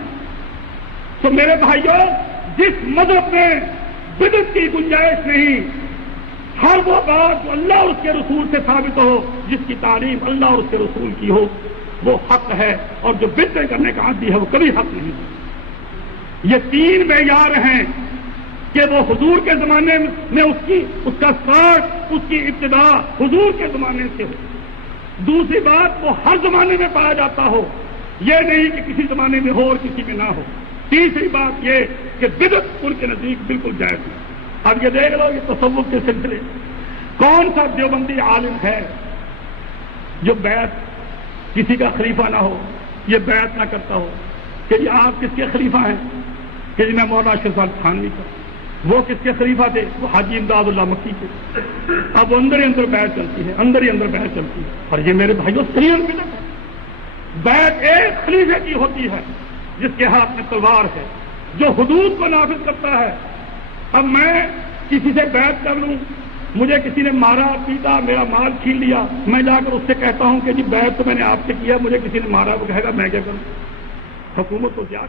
تو میرے بھائیوں، جس مذہب میں بدعت کی گنجائش نہیں، ہر وہ بات جو اللہ اور اس کے رسول سے ثابت ہو، جس کی تعلیم اللہ اور اس کے رسول کی ہو، وہ حق ہے، اور جو بدعتیں کرنے کا عادی ہے وہ کبھی حق نہیں ہے۔ یہ 3 معیار ہیں کہ وہ حضور کے زمانے میں اس کا ساٹھ، اس کی ابتدا حضور کے زمانے سے ہو۔ دوسری بات، وہ ہر زمانے میں پایا جاتا ہو، یہ نہیں کہ کسی زمانے میں ہو اور کسی میں نہ ہو۔ تیسری بات یہ کہ بدعت ان کے نزدیک بالکل جائز ہے۔ اب یہ دیکھ لو، یہ تصوف کے سلسلے کون سا دیوبندی عالم ہے جو بیعت کسی کا خلیفہ نہ ہو، یہ بیعت نہ کرتا ہو کہ یہ آپ کس کے خلیفہ ہیں؟ کہ جی میں مولانا اشرف صاحب تھانوی کا۔ وہ کس کے خلیفہ تھے؟ وہ حاجی امداد اللہ مکی کے۔ اب اندر ہی اندر بیعت چلتی ہے، اندر ہی اندر بیعت چلتی ہے، اور یہ میرے بھائیوں صحیح بدعت ہے۔ بیعت ایک خلیفے کی ہوتی ہے جس کے ہاتھ میں تلوار ہے، جو حدود کو نافذ کرتا ہے۔ اب میں کسی سے بیعت کر لوں، مجھے کسی نے مارا پیٹا، میرا مال چھین لیا، میں جا کر اس سے کہتا ہوں کہ جی بیعت تو میں نے آپ سے کیا، مجھے کسی نے مارا، وہ کہے گا میں کیا کروں؟ حکومت کو کیا